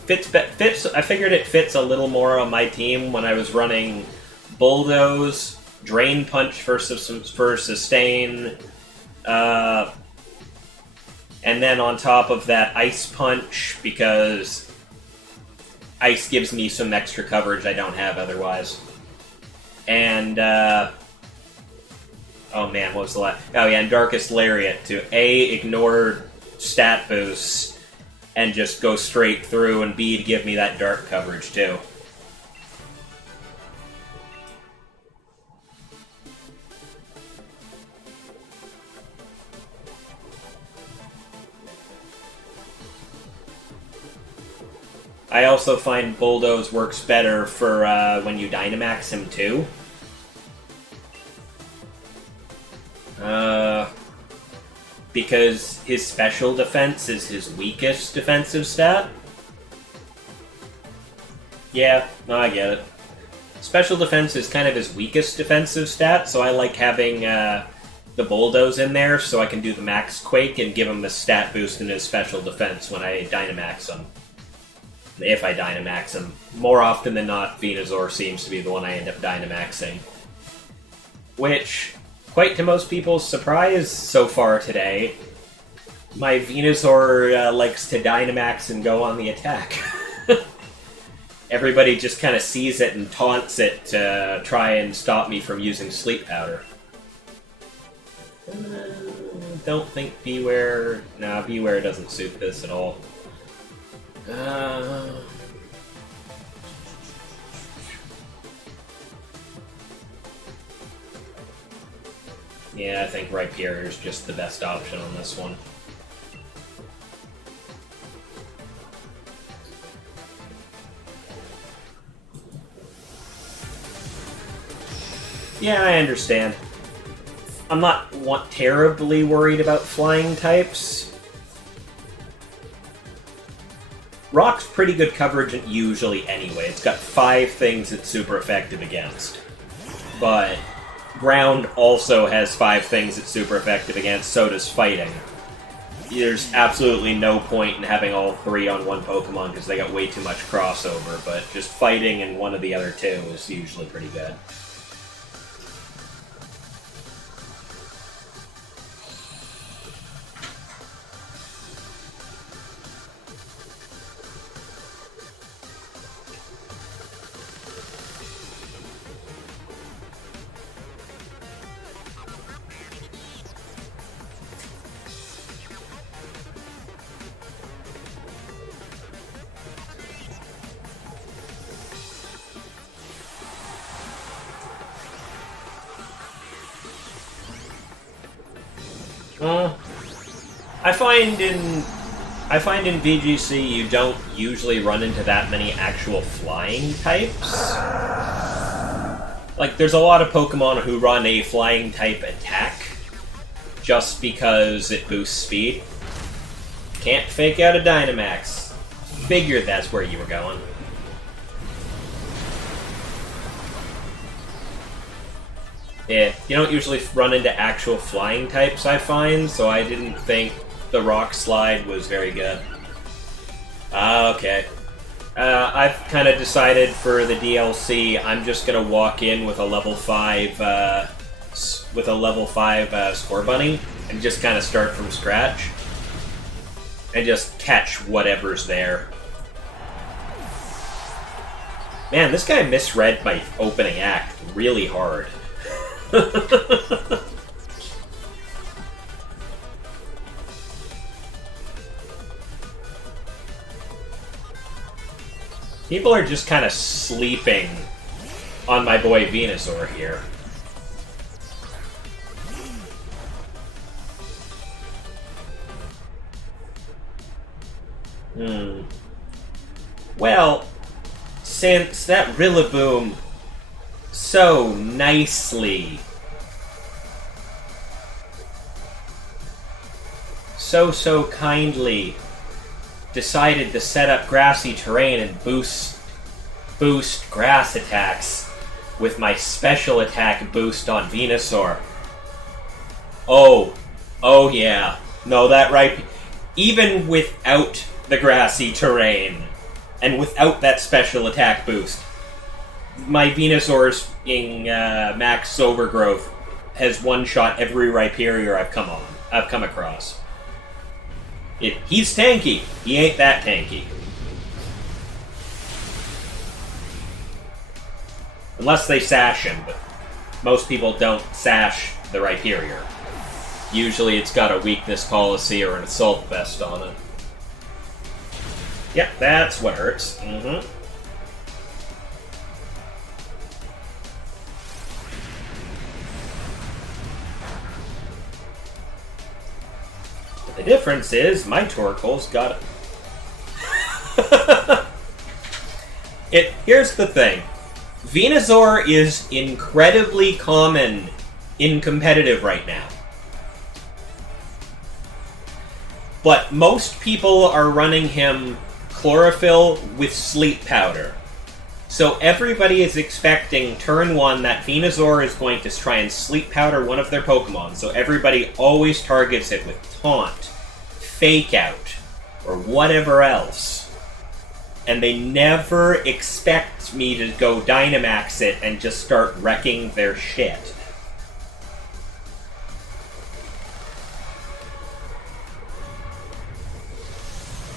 Fits. I figured it fits a little more on my team when I was running Bulldoze, Drain Punch for sustain, and then on top of that, Ice Punch, because Ice gives me some extra coverage I don't have otherwise. And, oh man, what was the last? Oh yeah, and Darkest Lariat to A, ignore stat boosts, and just go straight through, and B, to give me that dark coverage too. I also find Bulldoze works better for when you Dynamax him too. Because his special defense is his weakest defensive stat. Yeah, no, I get it. Special defense is kind of his weakest defensive stat, so I like having the Bulldoze in there so I can do the Max Quake and give him a stat boost in his special defense when I Dynamax him. If I Dynamax him. More often than not, Venusaur seems to be the one I end up Dynamaxing. Which, quite to most people's surprise so far today, my Venusaur likes to Dynamax and go on the attack. Everybody just kind of sees it and taunts it to try and stop me from using Sleep Powder. Don't think Beware... Nah, Beware doesn't suit this at all. Yeah, I think Rhyperior is just the best option on this one. Yeah, I understand. I'm not terribly worried about flying types. Rock's pretty good coverage usually anyway. It's got 5 things it's super effective against. But Ground also has 5 things it's super effective against, so does Fighting. There's absolutely no point in having all 3 on one Pokemon because they got way too much crossover, but just Fighting and one of the other 2 is usually pretty good. I find in VGC you don't usually run into that many actual flying types. Like, there's a lot of Pokemon who run a flying type attack just because it boosts speed. Can't fake out a Dynamax. Figured that's where you were going. Yeah, you don't usually run into actual flying types, I find, so I didn't think the Rock Slide was very good. Okay. I've kind of decided for the DLC, I'm just gonna walk in with a level 5, Score Bunny, and just kind of start from scratch. And just catch whatever's there. Man, this guy misread my opening act really hard. People are just kind of sleeping on my boy Venusaur here. Well, since that Rillaboom so nicely, so kindly decided to set up grassy terrain and boost grass attacks with my special attack boost on Venusaur. Oh yeah. No, that right. Even without the grassy terrain and without that special attack boost, my Venusaur's max overgrowth has one-shot every Rhyperior I've come across. He's tanky. He ain't that tanky. Unless they sash him, but most people don't sash the Rhyperior. Usually it's got a weakness policy or an assault vest on it. Yep, that's what hurts. The difference is my Torkoal's got Here's the thing. Venusaur is incredibly common in competitive right now. But most people are running him chlorophyll with sleep powder. So everybody is expecting turn 1 that Venusaur is going to try and sleep powder one of their Pokemon. So everybody always targets it with Taunt, Fake Out, or whatever else. And they never expect me to go Dynamax it and just start wrecking their shit.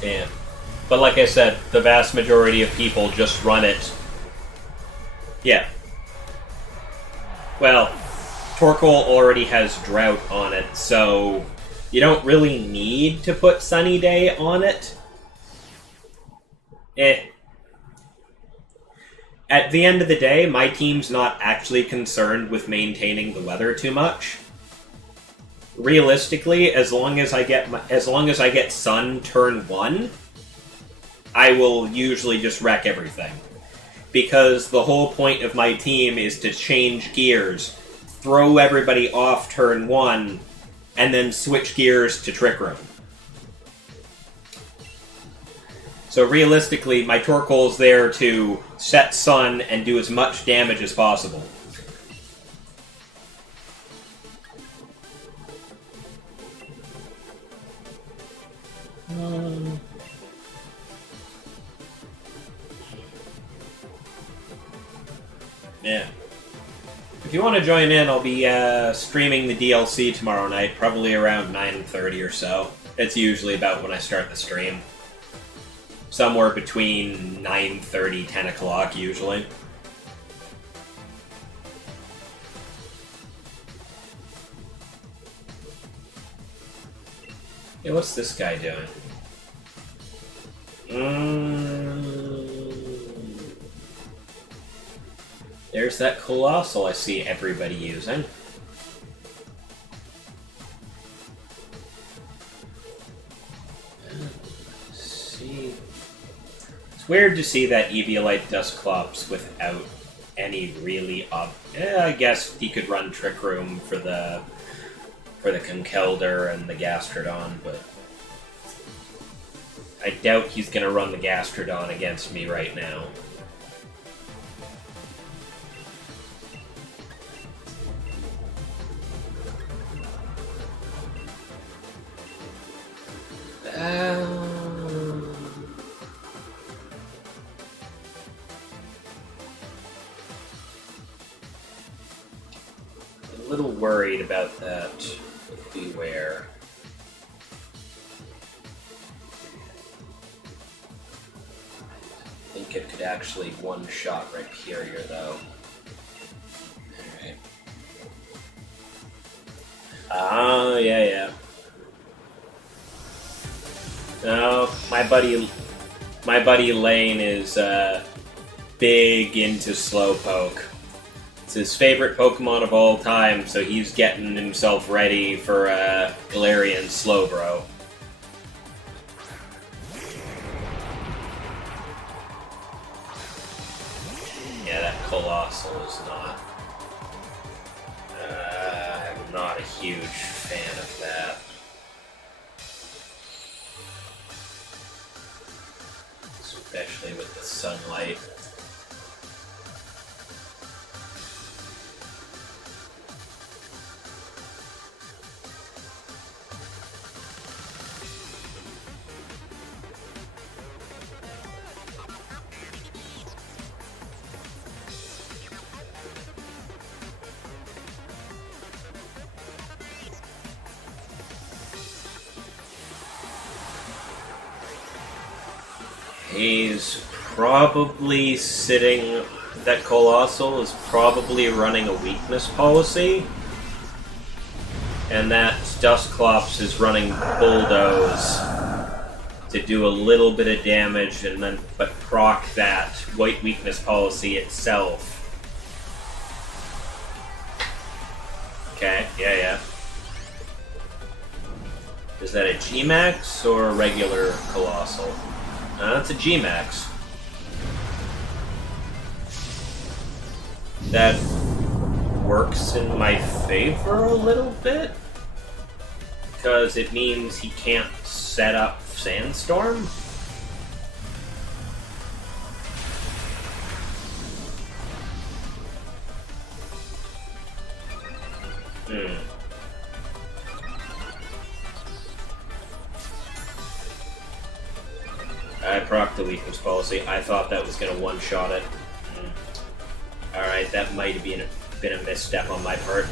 Yeah. But like I said, the vast majority of people just run it. Yeah. Well, Torkoal already has Drought on it, so you don't really need to put Sunny Day on it. At the end of the day, my team's not actually concerned with maintaining the weather too much. Realistically, as long as I get Sun turn 1, I will usually just wreck everything. Because the whole point of my team is to change gears, throw everybody off turn 1, and then switch gears to Trick Room. So realistically, my Torkoal's there to set Sun and do as much damage as possible. Yeah. If you want to join in, I'll be streaming the DLC tomorrow night, probably around 9:30 or so. It's usually about when I start the stream. Somewhere between 9:30, 10 o'clock, usually. Yeah, what's this guy doing? There's that Colossal I see everybody using. It's weird to see that Eviolite Dusclops without any really I guess he could run Trick Room for the Conkeldurr and the Gastrodon, but I doubt he's gonna run the Gastrodon against me right now. A little worried about that. Beware. I think it could actually one-shot Rhyperior, though. Alright. Ah, yeah. No, my buddy Lane is big into Slowpoke. It's his favorite Pokemon of all time, so he's getting himself ready for Galarian Slowbro. Yeah, that Colossal is not... I'm not a huge fan of that. Especially with the sunlight. He's probably sitting... That Colossal is probably running a weakness policy. And that Dusclops is running Bulldoze to do a little bit of damage and then proc that white weakness policy itself. Okay, yeah. Is that a G-Max or a regular Colossal? That's a G-Max. that works in my favor a little bit, because it means he can't set up Sandstorm. I proc the weakness policy. I thought that was going to one-shot it. Alright, that might have been a misstep on my part.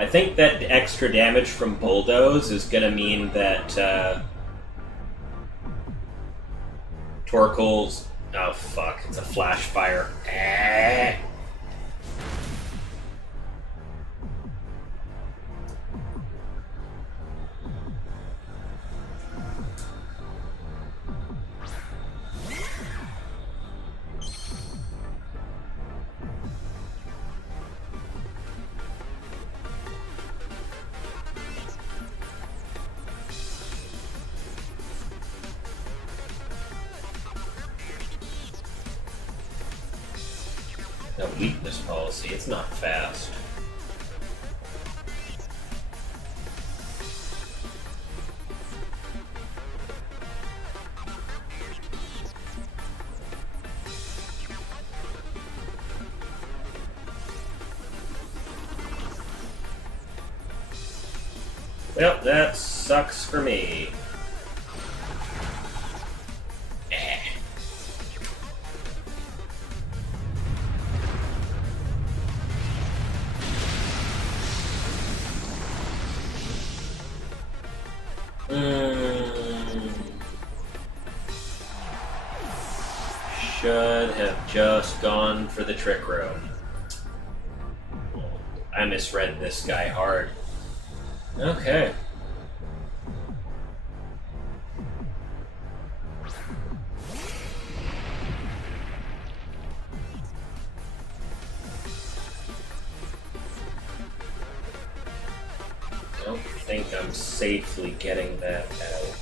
I think that extra damage from Bulldoze is going to mean that Torkoal's... Oh, fuck. It's a flash fire. No weakness policy, it's not fast. Well, that sucks for me. Should have just gone for the trick room. I misread this guy hard. Okay. I don't think I'm safely getting that out.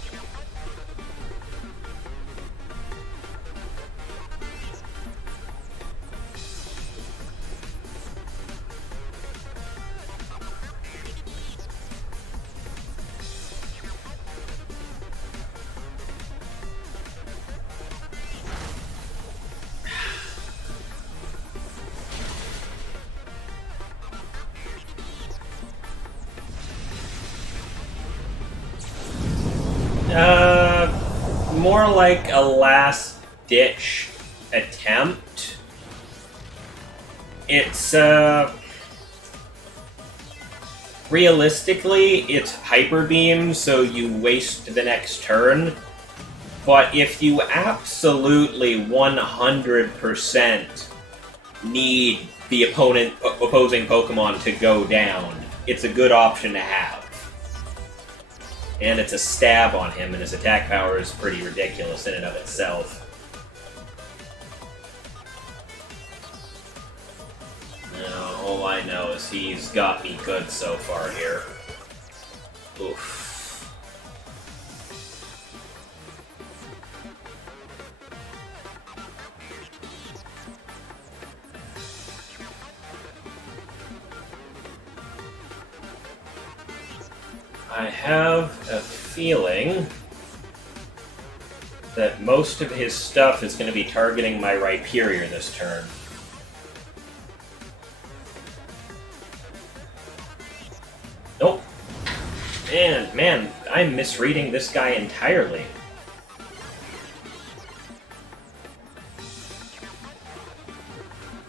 More like a last-ditch attempt. It's, realistically, it's Hyper Beam, so you waste the next turn. But if you absolutely 100% need the opposing Pokemon to go down, it's a good option to have. And it's a stab on him, and his attack power is pretty ridiculous in and of itself. Now, all I know is he's got me good so far here. Oof. I have a feeling that most of his stuff is going to be targeting my Rhyperior this turn. Nope. And, man, I'm misreading this guy entirely.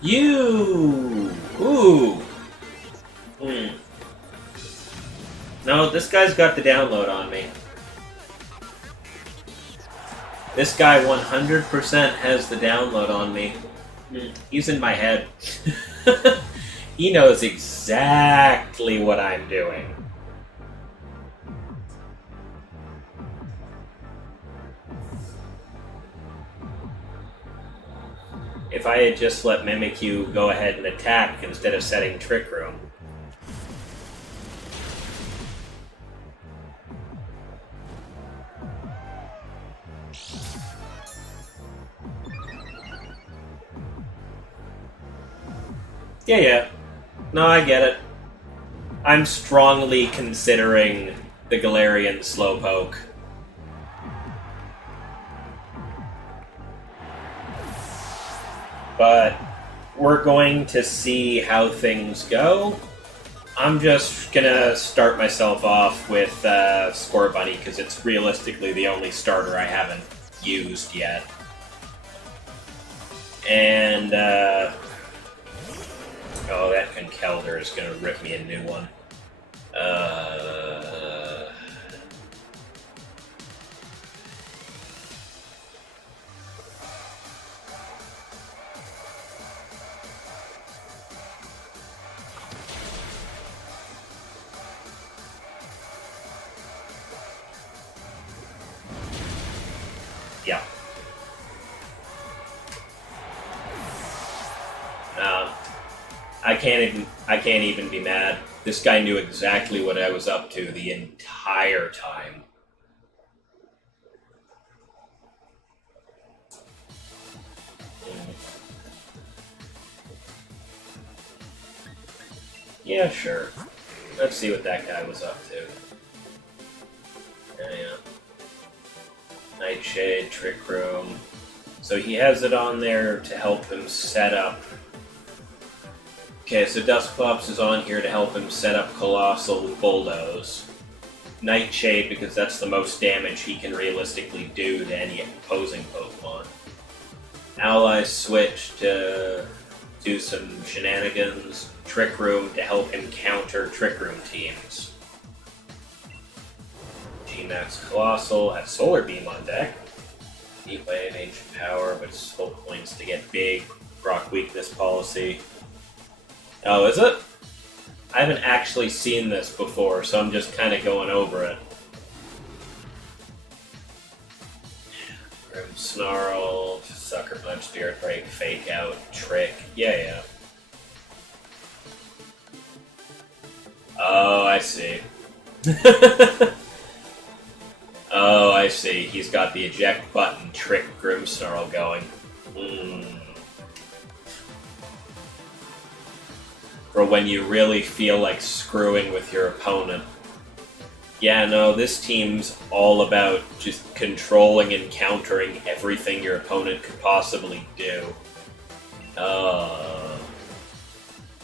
You! Ooh! No, this guy's got the download on me. This guy 100% has the download on me. He's in my head. He knows exactly what I'm doing. If I had just let Mimikyu go ahead and attack instead of setting Trick Room. Yeah. No, I get it. I'm strongly considering the Galarian Slowpoke. But we're going to see how things go. I'm just gonna start myself off with Score Bunny because it's realistically the only starter I haven't used yet. And, oh, that Conkeldurr is gonna rip me a new one. Yeah. I can't even be mad. This guy knew exactly what I was up to the entire time. Yeah, sure. Let's see what that guy was up to. Yeah. Nightshade, Trick Room. So he has it on there to help him set up. Okay, so Dusclops is on here to help him set up Colossal with Bulldoze. Nightshade, because that's the most damage he can realistically do to any opposing Pokemon. Allies switch to do some shenanigans. Trick Room to help him counter Trick Room teams. G-Max Colossal has Solar Beam on deck. Heat Wave, Ancient Power, but it's whole points to get big. Rock Weakness Policy. Oh, is it? I haven't actually seen this before, so I'm just kind of going over it. Grimmsnarl, Sucker Punch, Spirit Break, Fake Out, Trick. Yeah. Oh, I see. Oh, I see. He's got the eject button Trick Grimmsnarl going. For when you really feel like screwing with your opponent. Yeah, no, this team's all about just controlling and countering everything your opponent could possibly do.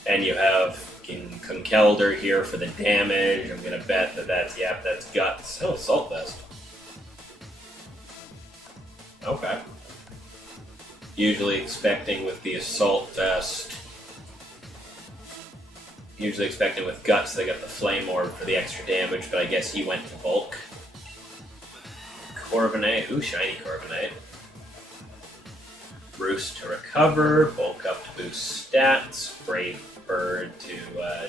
And you have Conkeldurr here for the damage. I'm gonna bet that's Guts. Oh, Assault Vest. Okay. Usually expecting with the Assault Vest. Usually expecting with Guts they got the Flame Orb for the extra damage, but I guess he went to Bulk. Corviknight. Ooh, shiny Corviknight. Roost to recover. Bulk up to boost stats. Brave Bird to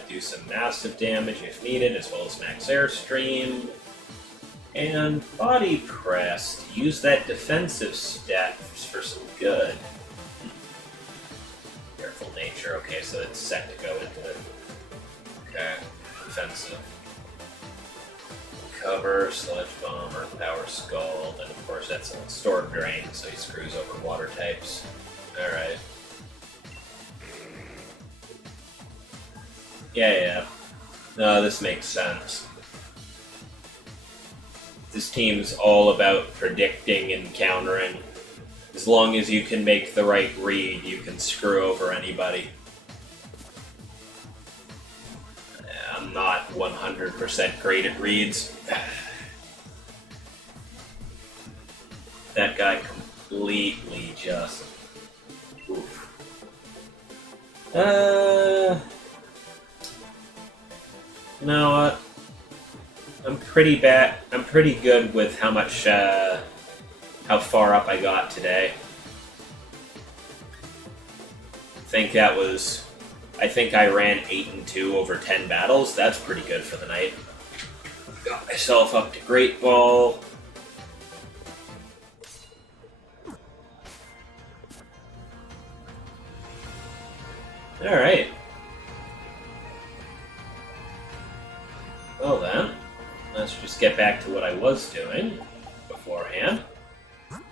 do some massive damage if needed, as well as Max Airstream. And Body Press to use that defensive stat for some good. Careful Nature. Okay, so it's set to go into it. Okay, defensive. Cover, Sludge Bomb, or Power Scald, and of course that's a Storm Drain, so he screws over water types. Alright. Yeah. No, this makes sense. This team's all about predicting and countering. As long as you can make the right read, you can screw over anybody. I'm not 100% great at reads. That guy completely just... Oof. You know what? I'm pretty good with how much, how far up I got today. I think I ran 8-2 over 10 battles. That's pretty good for the night. Got myself up to Great Ball. Alright. Well then, let's just get back to what I was doing beforehand.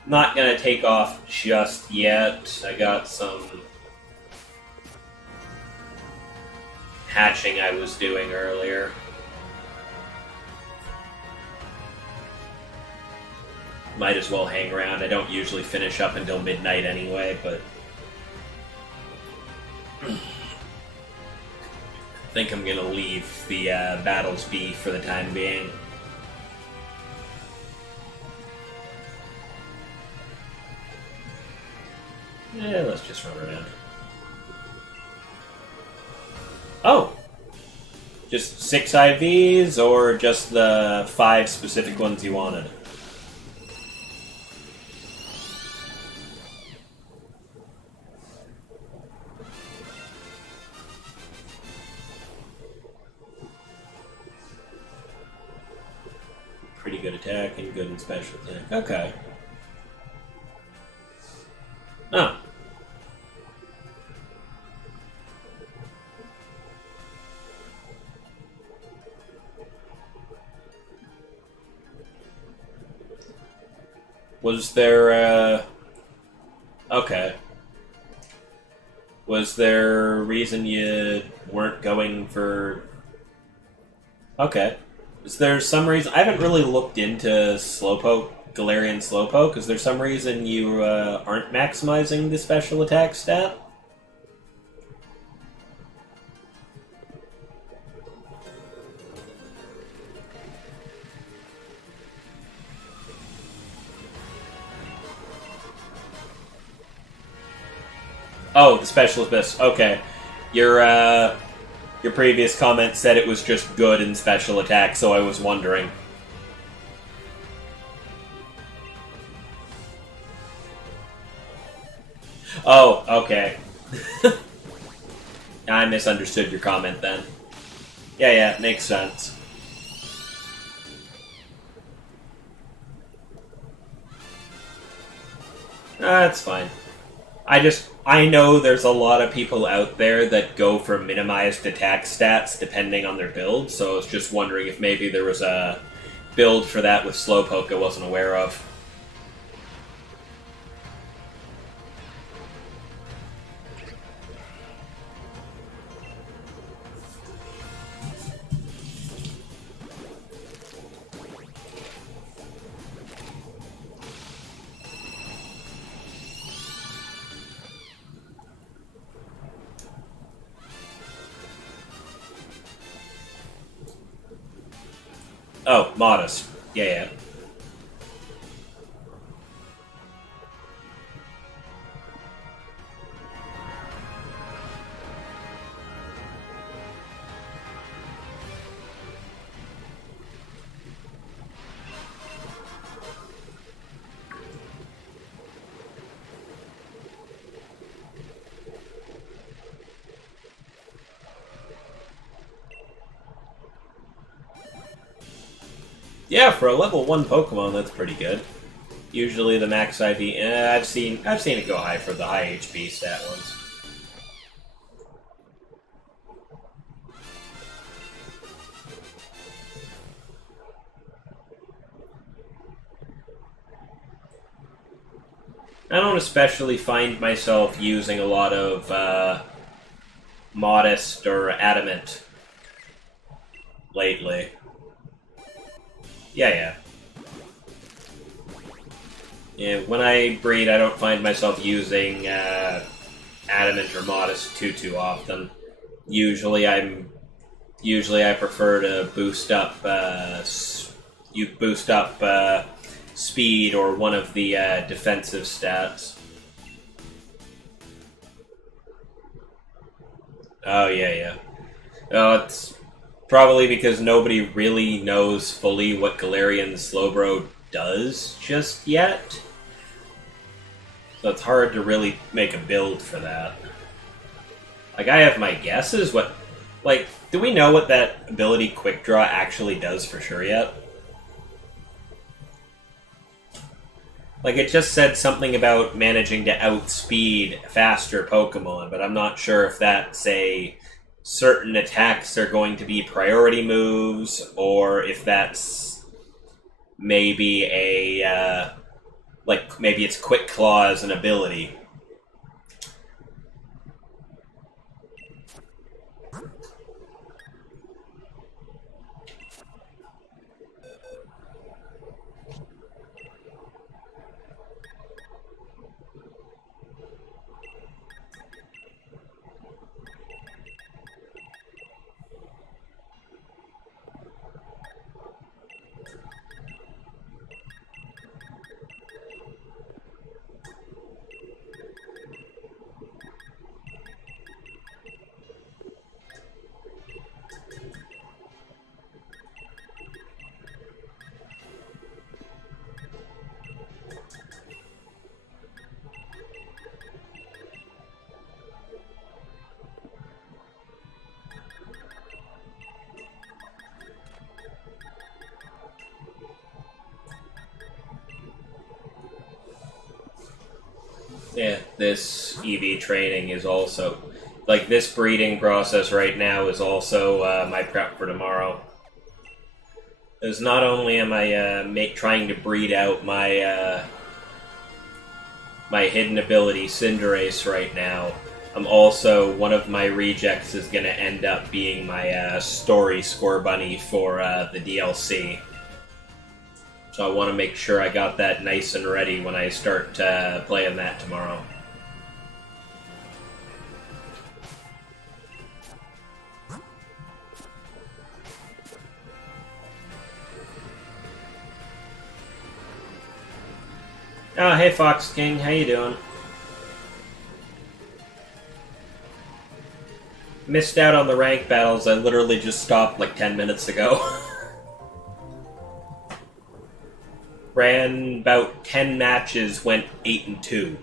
Not gonna take off just yet. I got some hatching I was doing earlier. Might as well hang around. I don't usually finish up until midnight anyway, but I think I'm gonna leave the battles be for the time being. Yeah, let's just run around. Oh! Just 6 IVs, or just the 5 specific ones you wanted? Pretty good attack and good in special attack. Okay. Oh. Was there, okay. Was there a reason you weren't going for... Okay. Is there some reason... I haven't really looked into Slowpoke, Galarian Slowpoke. Is there some reason you aren't maximizing the special attack stat? Oh, the special abyss. Okay. Your previous comment said it was just good in special attack, so I was wondering. Oh, okay. I misunderstood your comment then. Yeah, makes sense. That's fine. I know there's a lot of people out there that go for minimized attack stats depending on their build, so I was just wondering if maybe there was a build for that with Slowpoke I wasn't aware of. Oh, modest. Yeah. Yeah, for a level 1 Pokemon, that's pretty good. Usually the max IV, I've seen it go high for the high HP stat ones. I don't especially find myself using a lot of Modest or Adamant lately. Yeah. When I breed, I don't find myself using Adamant or Modest too often. Usually I prefer to boost up speed or one of the defensive stats. Oh yeah. Oh, it's probably because nobody really knows fully what Galarian Slowbro does just yet. So it's hard to really make a build for that. Like, I have my guesses, do we know what that ability Quick Draw actually does for sure yet? Like, it just said something about managing to outspeed faster Pokemon, but I'm not sure if that, say, certain attacks are going to be priority moves, or if that's maybe maybe it's Quick Claw as an ability. Yeah, this EV training is also... Like, this breeding process right now is also my prep for tomorrow. Because not only am I trying to breed out my my hidden ability, Cinderace, right now, I'm also... One of my rejects is going to end up being my story score bunny for the DLC. So I want to make sure I got that nice and ready when I start playing that tomorrow. Oh, hey Fox King, how you doing? Missed out on the rank battles. I literally just stopped like 10 minutes ago. Ran about 10 matches, went 8-2.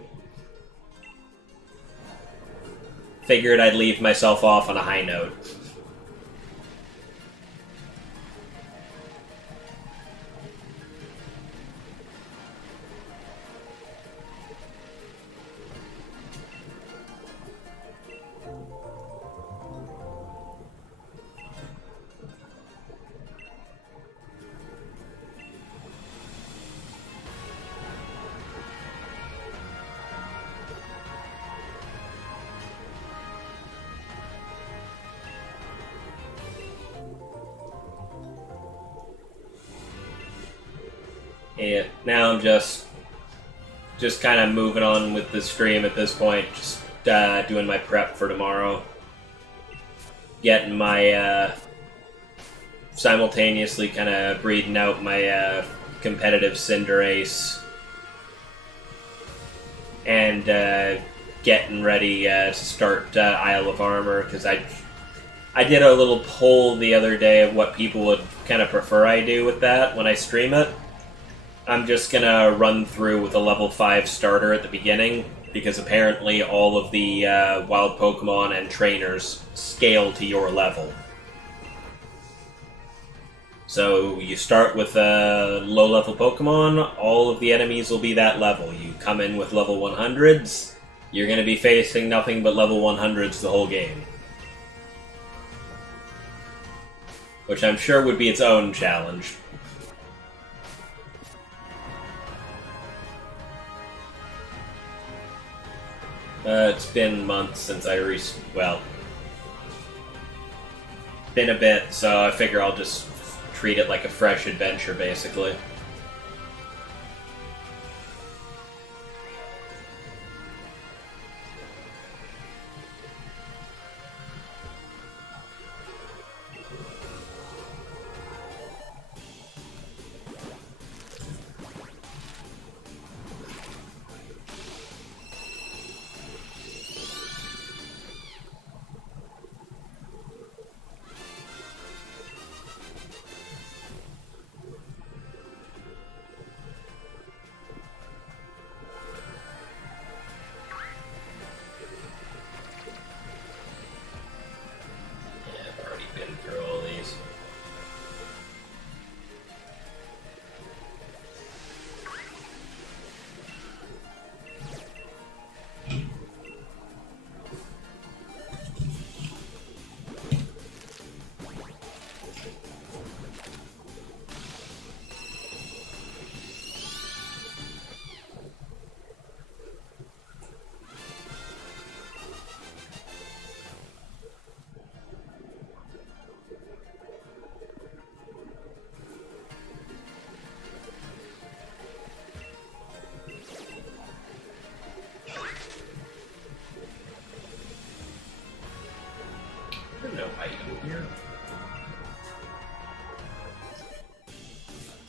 Figured I'd leave myself off on a high note. Yeah, now I'm just kind of moving on with the stream at this point. Just doing my prep for tomorrow. Getting my simultaneously kind of breeding out my competitive Cinderace. And getting ready to start Isle of Armor, because I did a little poll the other day of what people would kind of prefer I do with that when I stream it. I'm just gonna run through with a level 5 starter at the beginning, because apparently all of the wild Pokemon and trainers scale to your level. So you start with a low-level Pokemon, all of the enemies will be that level. You come in with level 100s, you're going to be facing nothing but level 100s the whole game. Which I'm sure would be its own challenge. It's been months since well, been a bit, so I figure I'll just treat it like a fresh adventure, basically.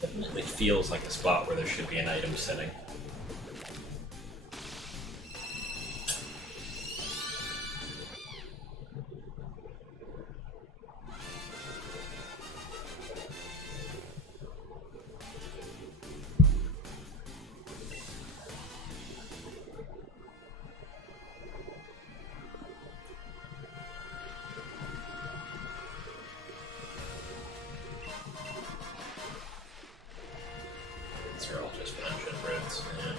Definitely feels like a spot where there should be an item sitting. These are all just dungeon roots, yeah.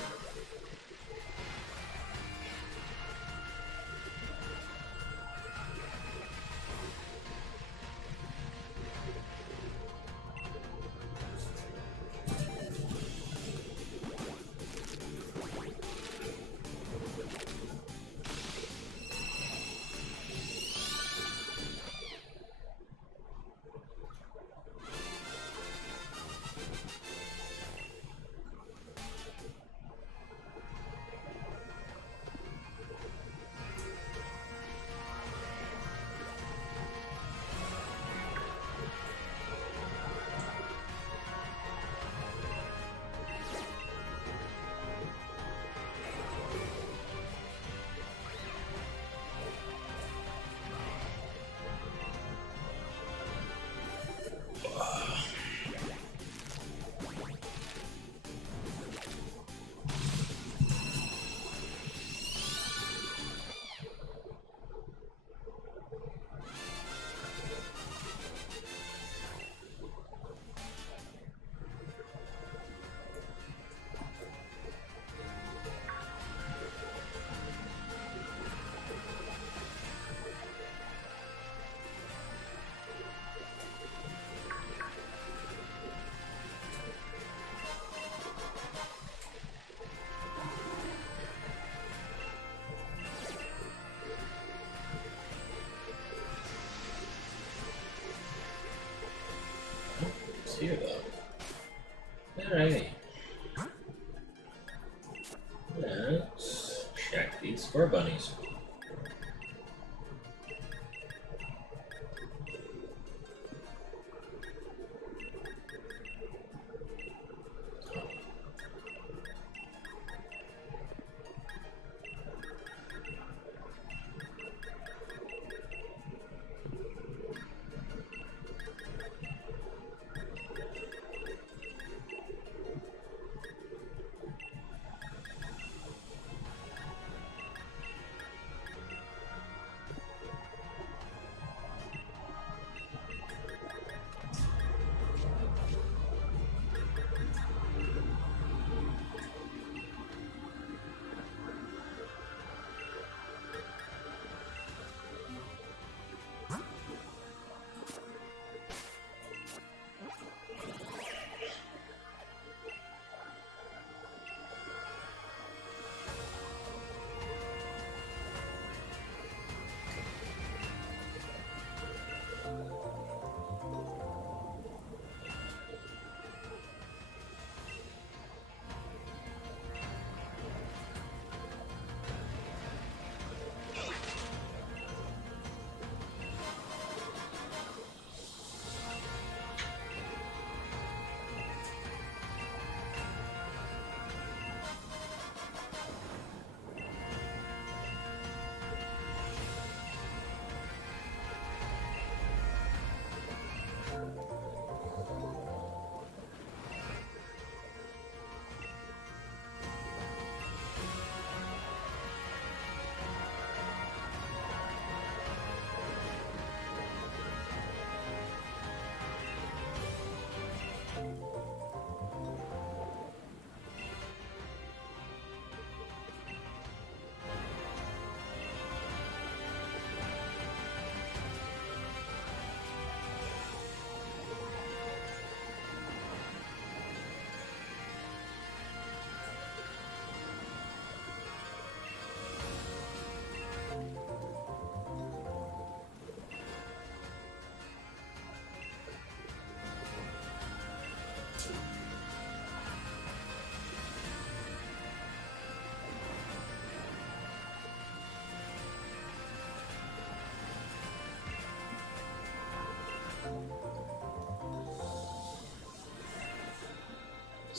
Here though. Alrighty. Let's check these score bunnies.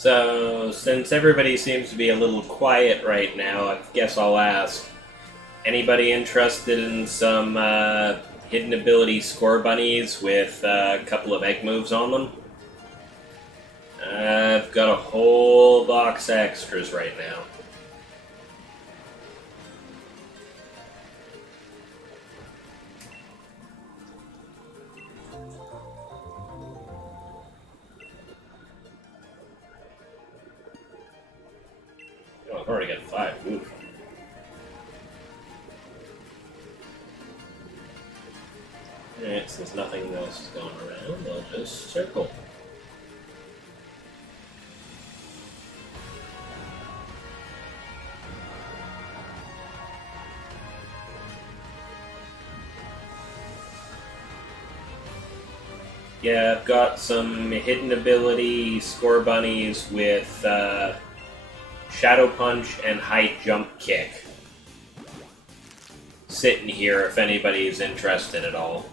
So, since everybody seems to be a little quiet right now, I guess I'll ask. Anybody interested in some hidden ability score bunnies with a couple of egg moves on them? I've got a whole box of extras right now. Oh, I've already got 5. Oof. Alright, since nothing else is going around, I'll just circle. Yeah, I've got some hidden ability score bunnies with Shadow Punch and High Jump Kick. Sitting here if anybody's interested at all.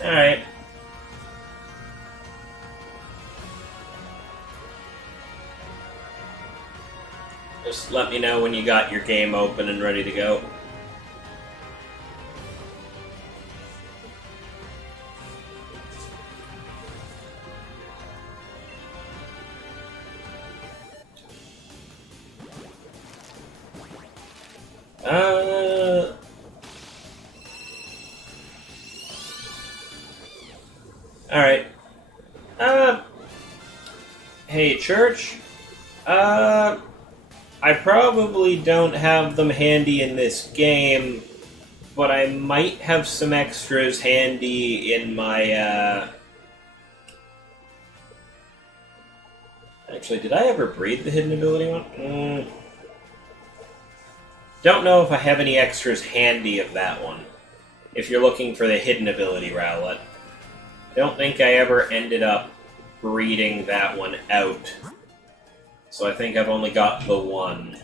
Alright. Just let me know when you got your game open and ready to go. Alright. Hey, Church? I probably don't have them handy in this game, but I might have some extras handy in my, Actually, did I ever breed the hidden ability one? Don't know if I have any extras handy of that one. If you're looking for the hidden ability Rowlet. Don't think I ever ended up breeding that one out. So I think I've only got the one.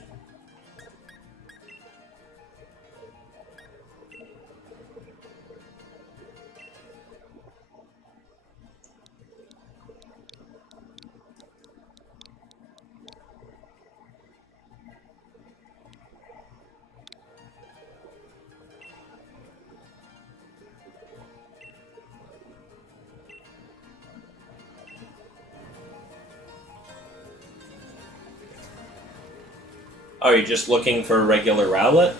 Oh, you're just looking for a regular Rowlet?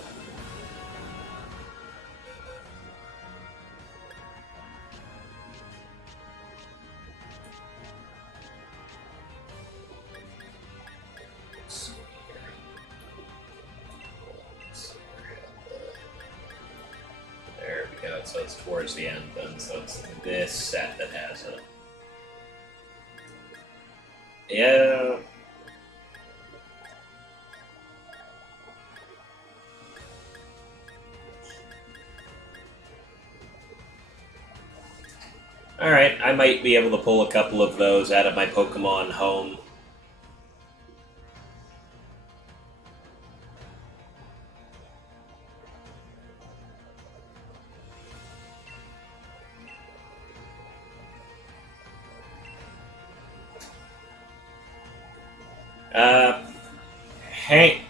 There we go, so it's towards the end then, so it's this set that has it. Yeah. Alright, I might be able to pull a couple of those out of my Pokemon home.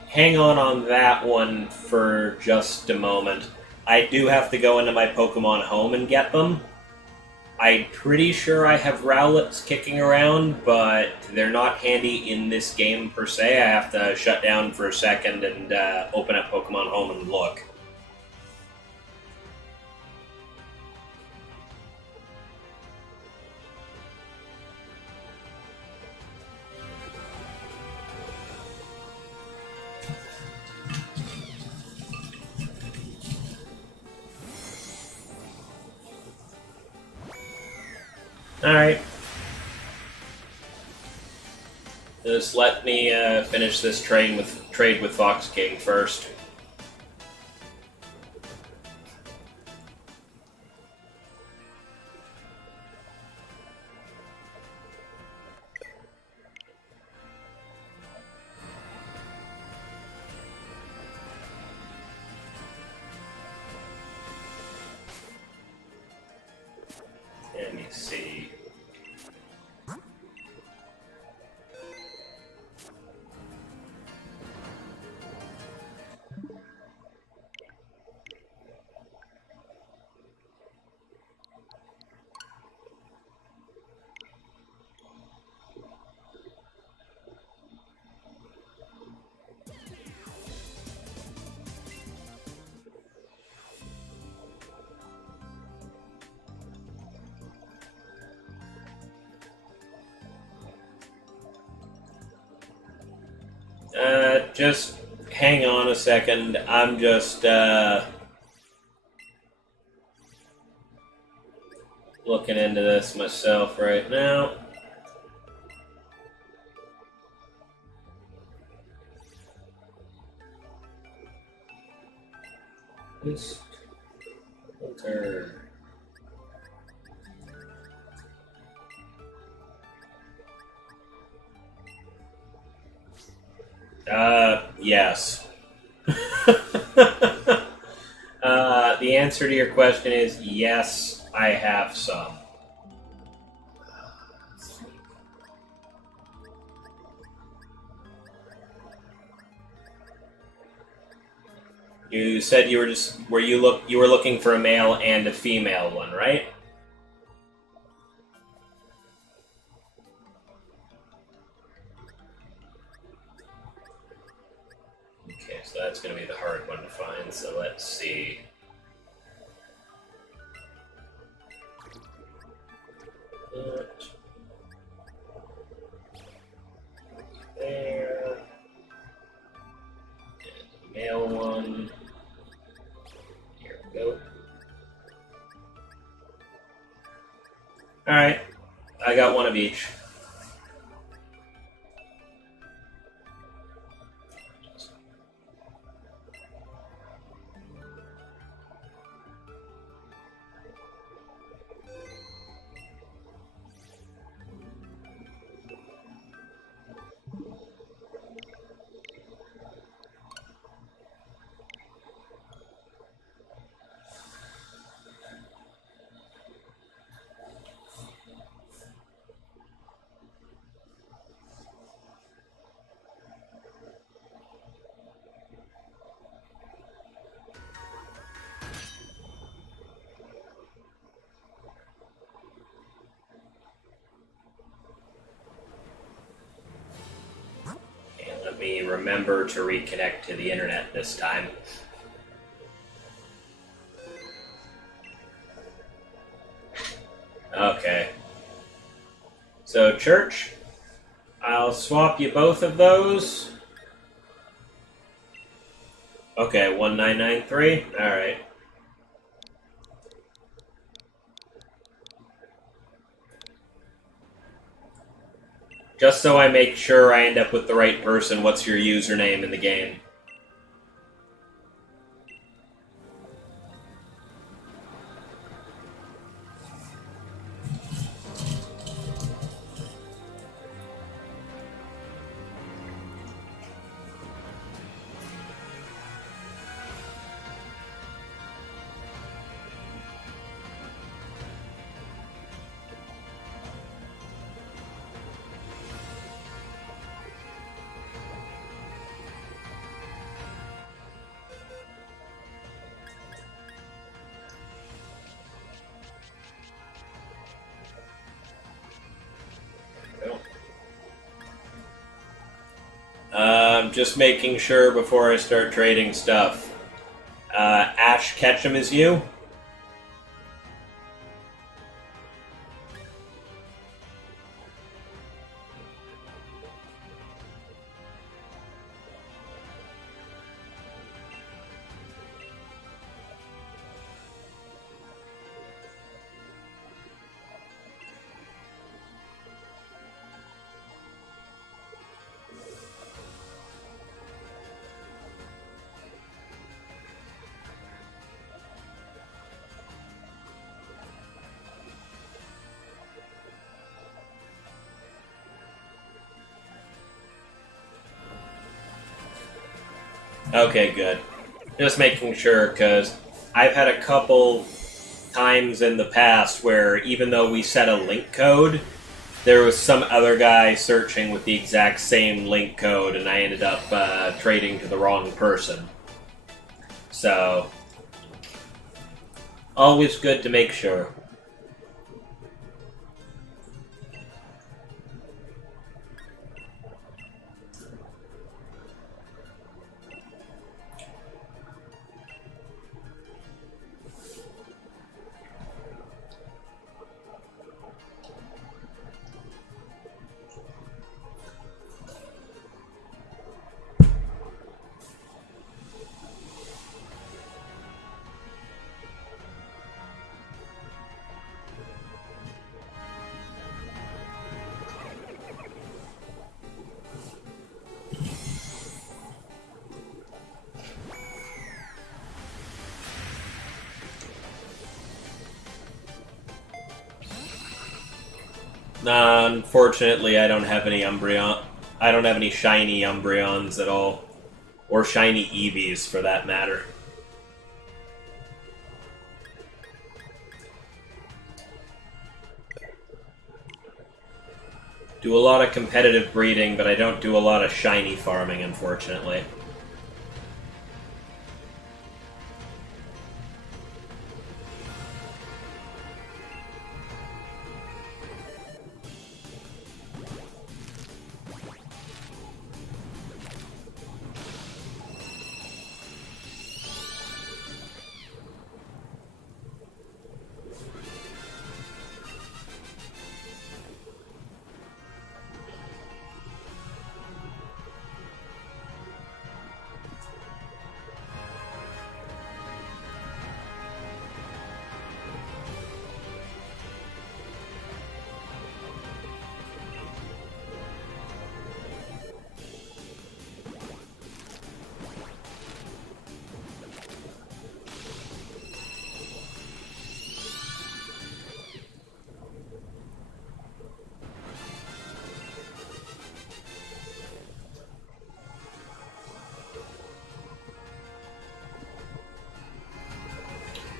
Hang on that one for just a moment. I do have to go into my Pokemon home and get them. I'm pretty sure I have Rowlets kicking around, but they're not handy in this game per se. I have to shut down for a second and open up Pokemon Home and look. Alright. Just let me finish this trade with Fox King first. Let me see. Just hang on a second. I'm just looking into this myself right now. Filter. Yes. The answer to your question is yes, I have some. You said you were you were looking for a male and a female one, right? Okay, so that's going to be the hard one to find, so let's see. There. And the male one. Here we go. Alright, I got one of each. Let me remember to reconnect to the internet this time. Okay. So, Church, I'll swap you both of those. Okay, 1993. Alright. Just so I make sure I end up with the right person, what's your username in the game? Just making sure before I start trading stuff. Ash Ketchum is you? Okay, good. Just making sure, because I've had a couple times in the past where even though we set a link code, there was some other guy searching with the exact same link code, and I ended up trading to the wrong person. So, always good to make sure. Unfortunately, I don't have any Umbreon. I don't have any shiny Umbreons at all, or shiny Eevees for that matter. Do a lot of competitive breeding, but I don't do a lot of shiny farming, unfortunately.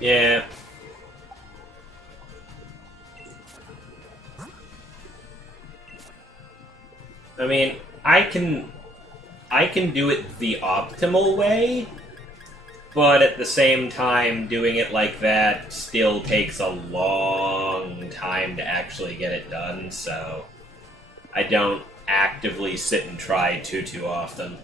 Yeah. I mean, I can do it the optimal way, but at the same time, doing it like that still takes a long time to actually get it done, so I don't actively sit and try too often.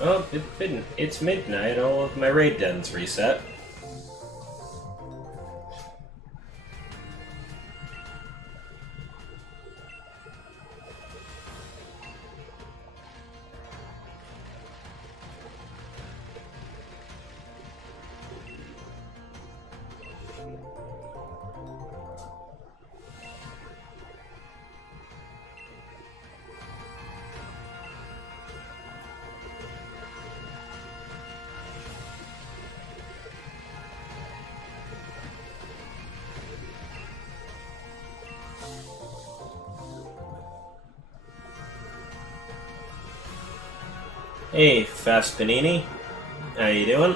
Oh, it's midnight. All of my raid dens reset. Hey, Fast Panini. How you doing?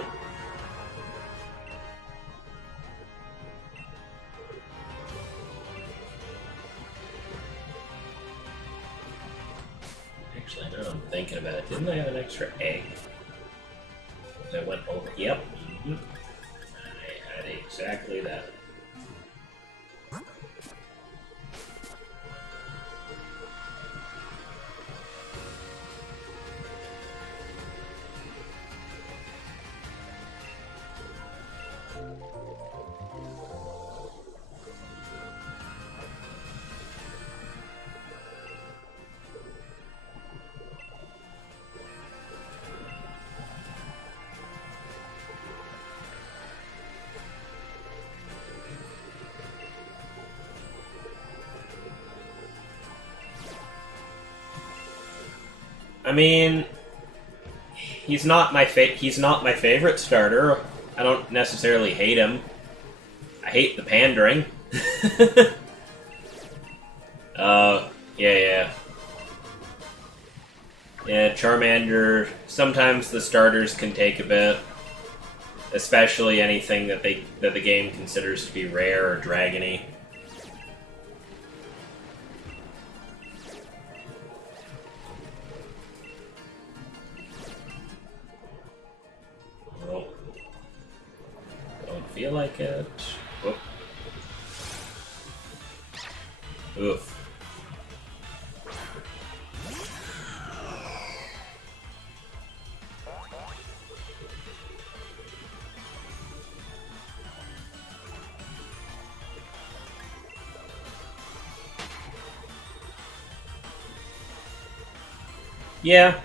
Actually, now I'm thinking about it. Didn't I have an extra egg? I went over. Yep. I had exactly that. I mean, he's not my favorite starter. I don't necessarily hate him. I hate the pandering. Yeah. Yeah, Charmander, sometimes the starters can take a bit. Especially anything that the game considers to be rare or dragony. Well, don't feel like it. Whoop. Oof. Yeah.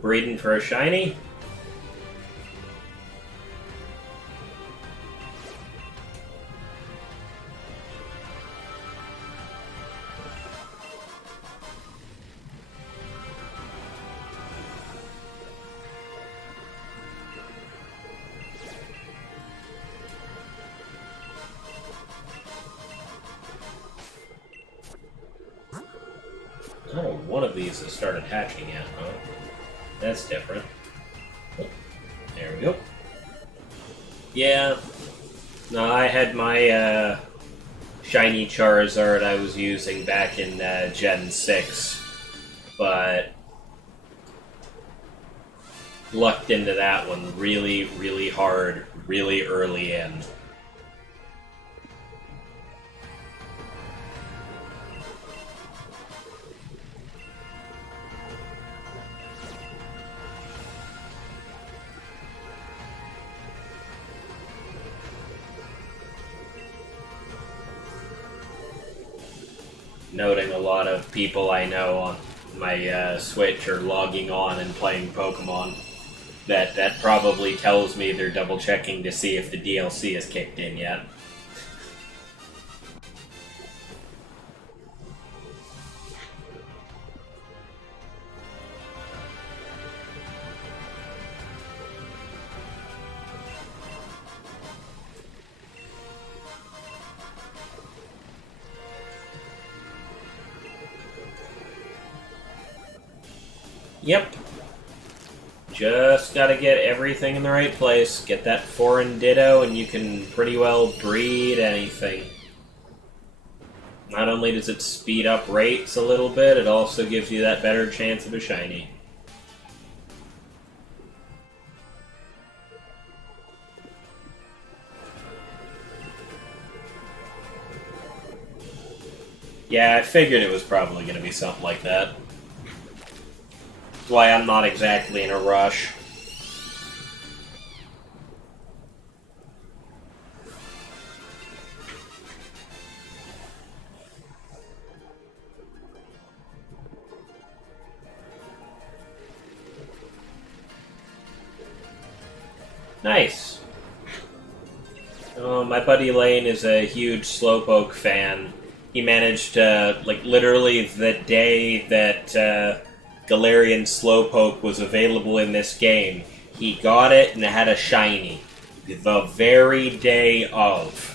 Breeding for a shiny. Oh, one of these has started hatching yet, huh? That's different. Oh, there we go. Yeah. No, I had my shiny Charizard I was using back in Gen 6, but lucked into that one really, really hard, really early in. Noting a lot of people I know on my Switch are logging on and playing Pokemon. That probably tells me they're double checking to see if the DLC is kicked in yet. Yep. Just gotta get everything in the right place. Get that foreign Ditto and you can pretty well breed anything. Not only does it speed up rates a little bit, it also gives you that better chance of a shiny. Yeah, I figured it was probably going to be something like that. That's why I'm not exactly in a rush. Nice. Oh, my buddy Lane is a huge Slowpoke fan. He managed to, like, literally the day that Galarian Slowpoke was available in this game, he got it and it had a shiny. The very day of.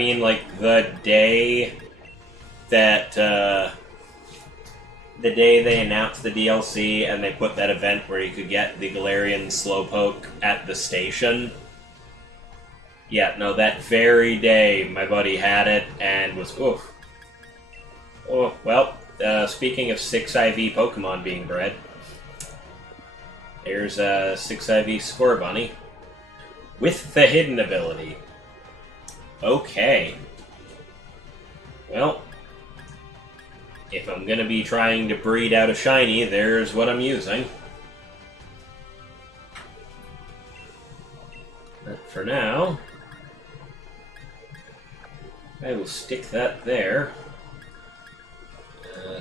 mean, like, the day that, the day they announced the DLC and they put that event where you could get the Galarian Slowpoke at the station. Yeah, no, that very day my buddy had it and was, oof. Oh, well, speaking of 6IV Pokemon being bred, there's a 6IV Scorbunny with the hidden ability. Okay. Well, if I'm gonna be trying to breed out a shiny, there's what I'm using. But for now, I will stick that there.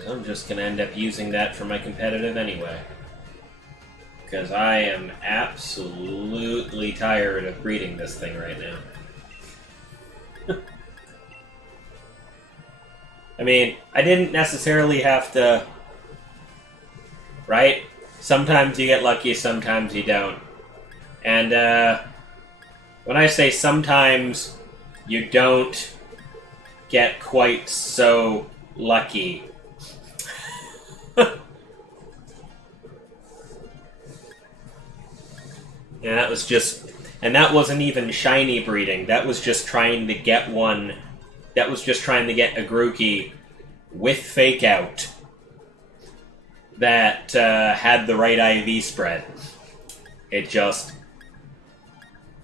I'm just gonna end up using that for my competitive anyway. Because I am absolutely tired of breeding this thing right now. I mean, I didn't necessarily have to... Right? Sometimes you get lucky, sometimes you don't. And, when I say sometimes you don't get quite so lucky... Yeah, that was just... And that wasn't even shiny breeding. That was just trying to get one... That was just trying to get a Grookey with Fake Out that had the right IV spread. It just...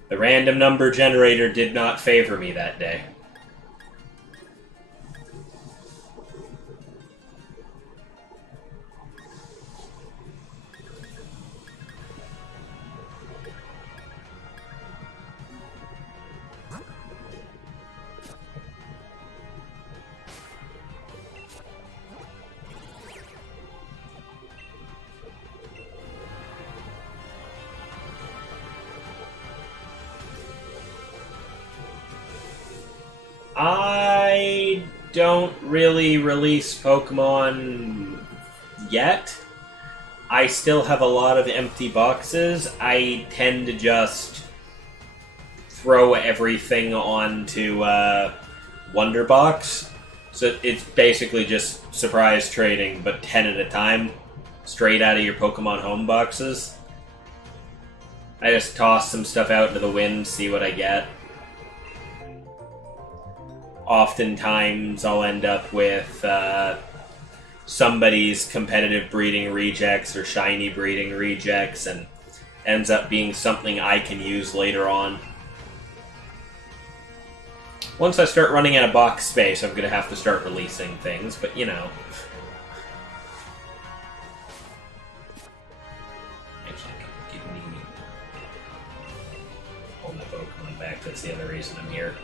The random number generator did not favor me that day. I don't really release Pokemon yet. I still have a lot of empty boxes. I tend to just throw everything onto Wonderbox. So it's basically just surprise trading, but 10 at a time, straight out of your Pokemon home boxes. I just toss some stuff out into the wind, see what I get. Oftentimes, I'll end up with somebody's competitive breeding rejects or shiny breeding rejects, and ends up being something I can use later on. Once I start running out of box space, I'm going to have to start releasing things, but you know. Actually, give me all my Pokemon back. That's the other reason I'm here.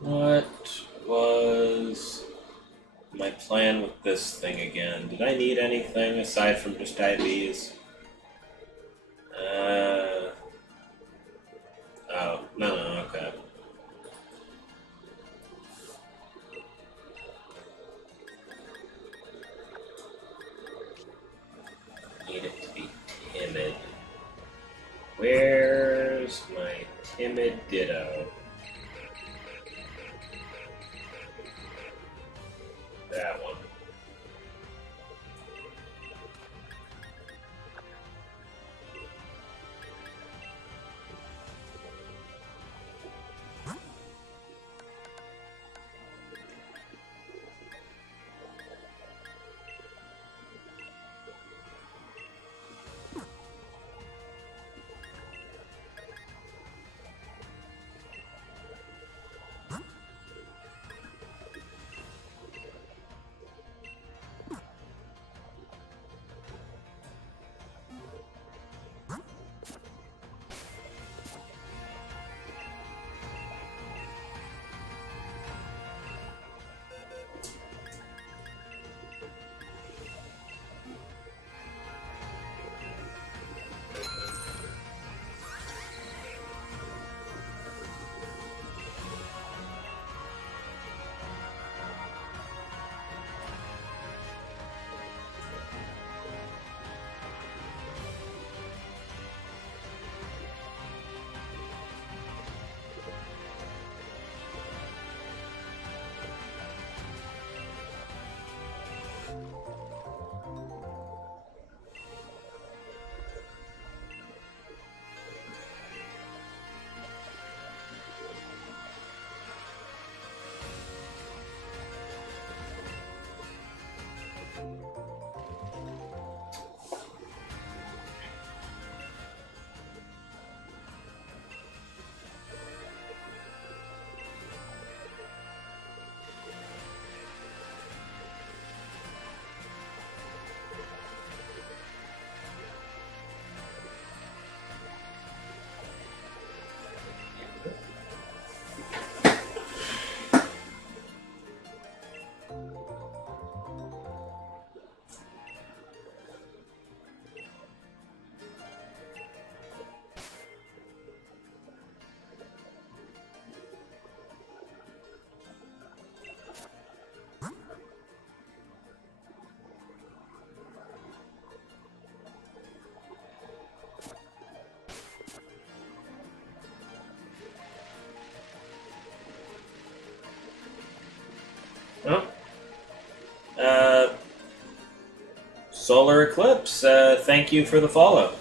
What was my plan with this thing again? Did I need anything aside from just IVs? Oh, no, okay. Need it to be timid. Where's my timid Ditto? That one. Oh. Solar Eclipse, thank you for the follow.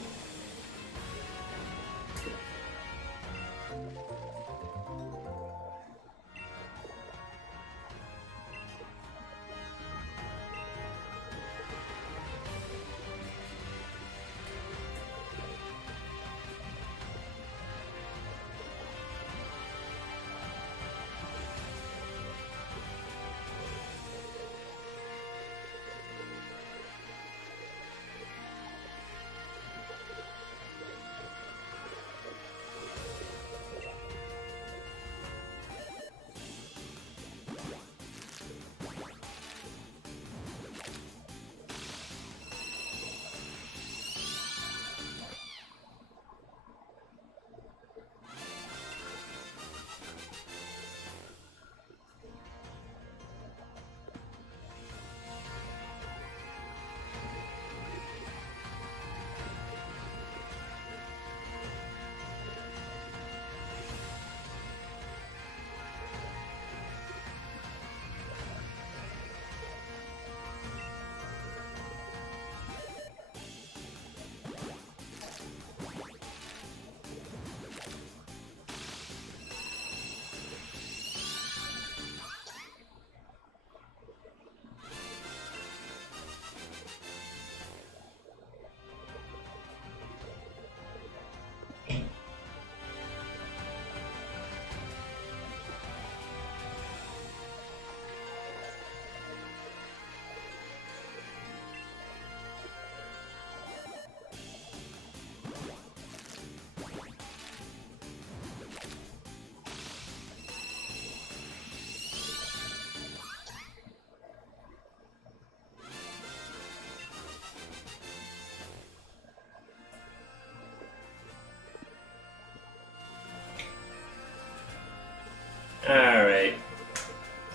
Alright.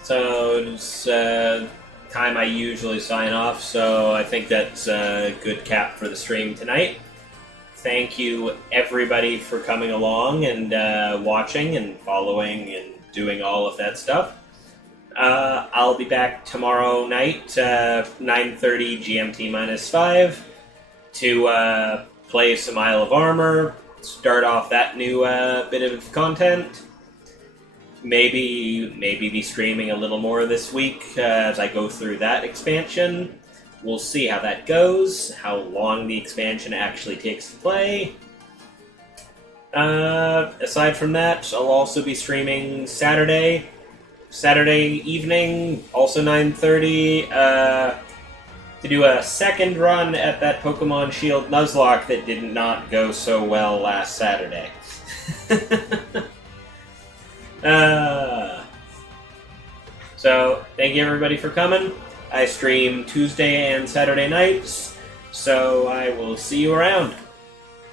So it's time I usually sign off, so I think that's a good cap for the stream tonight. Thank you, everybody, for coming along and watching and following and doing all of that stuff. I'll be back tomorrow night, 9:30 GMT -5, to play some Isle of Armor, start off that new bit of content. Maybe be streaming a little more this week as I go through that expansion. We'll see how that goes, how long the expansion actually takes to play. Aside from that, I'll also be streaming Saturday evening, also 9:30, to do a second run at that Pokemon Shield Nuzlocke that did not go so well last Saturday. So, thank you everybody for coming. I stream Tuesday and Saturday nights, so I will see you around.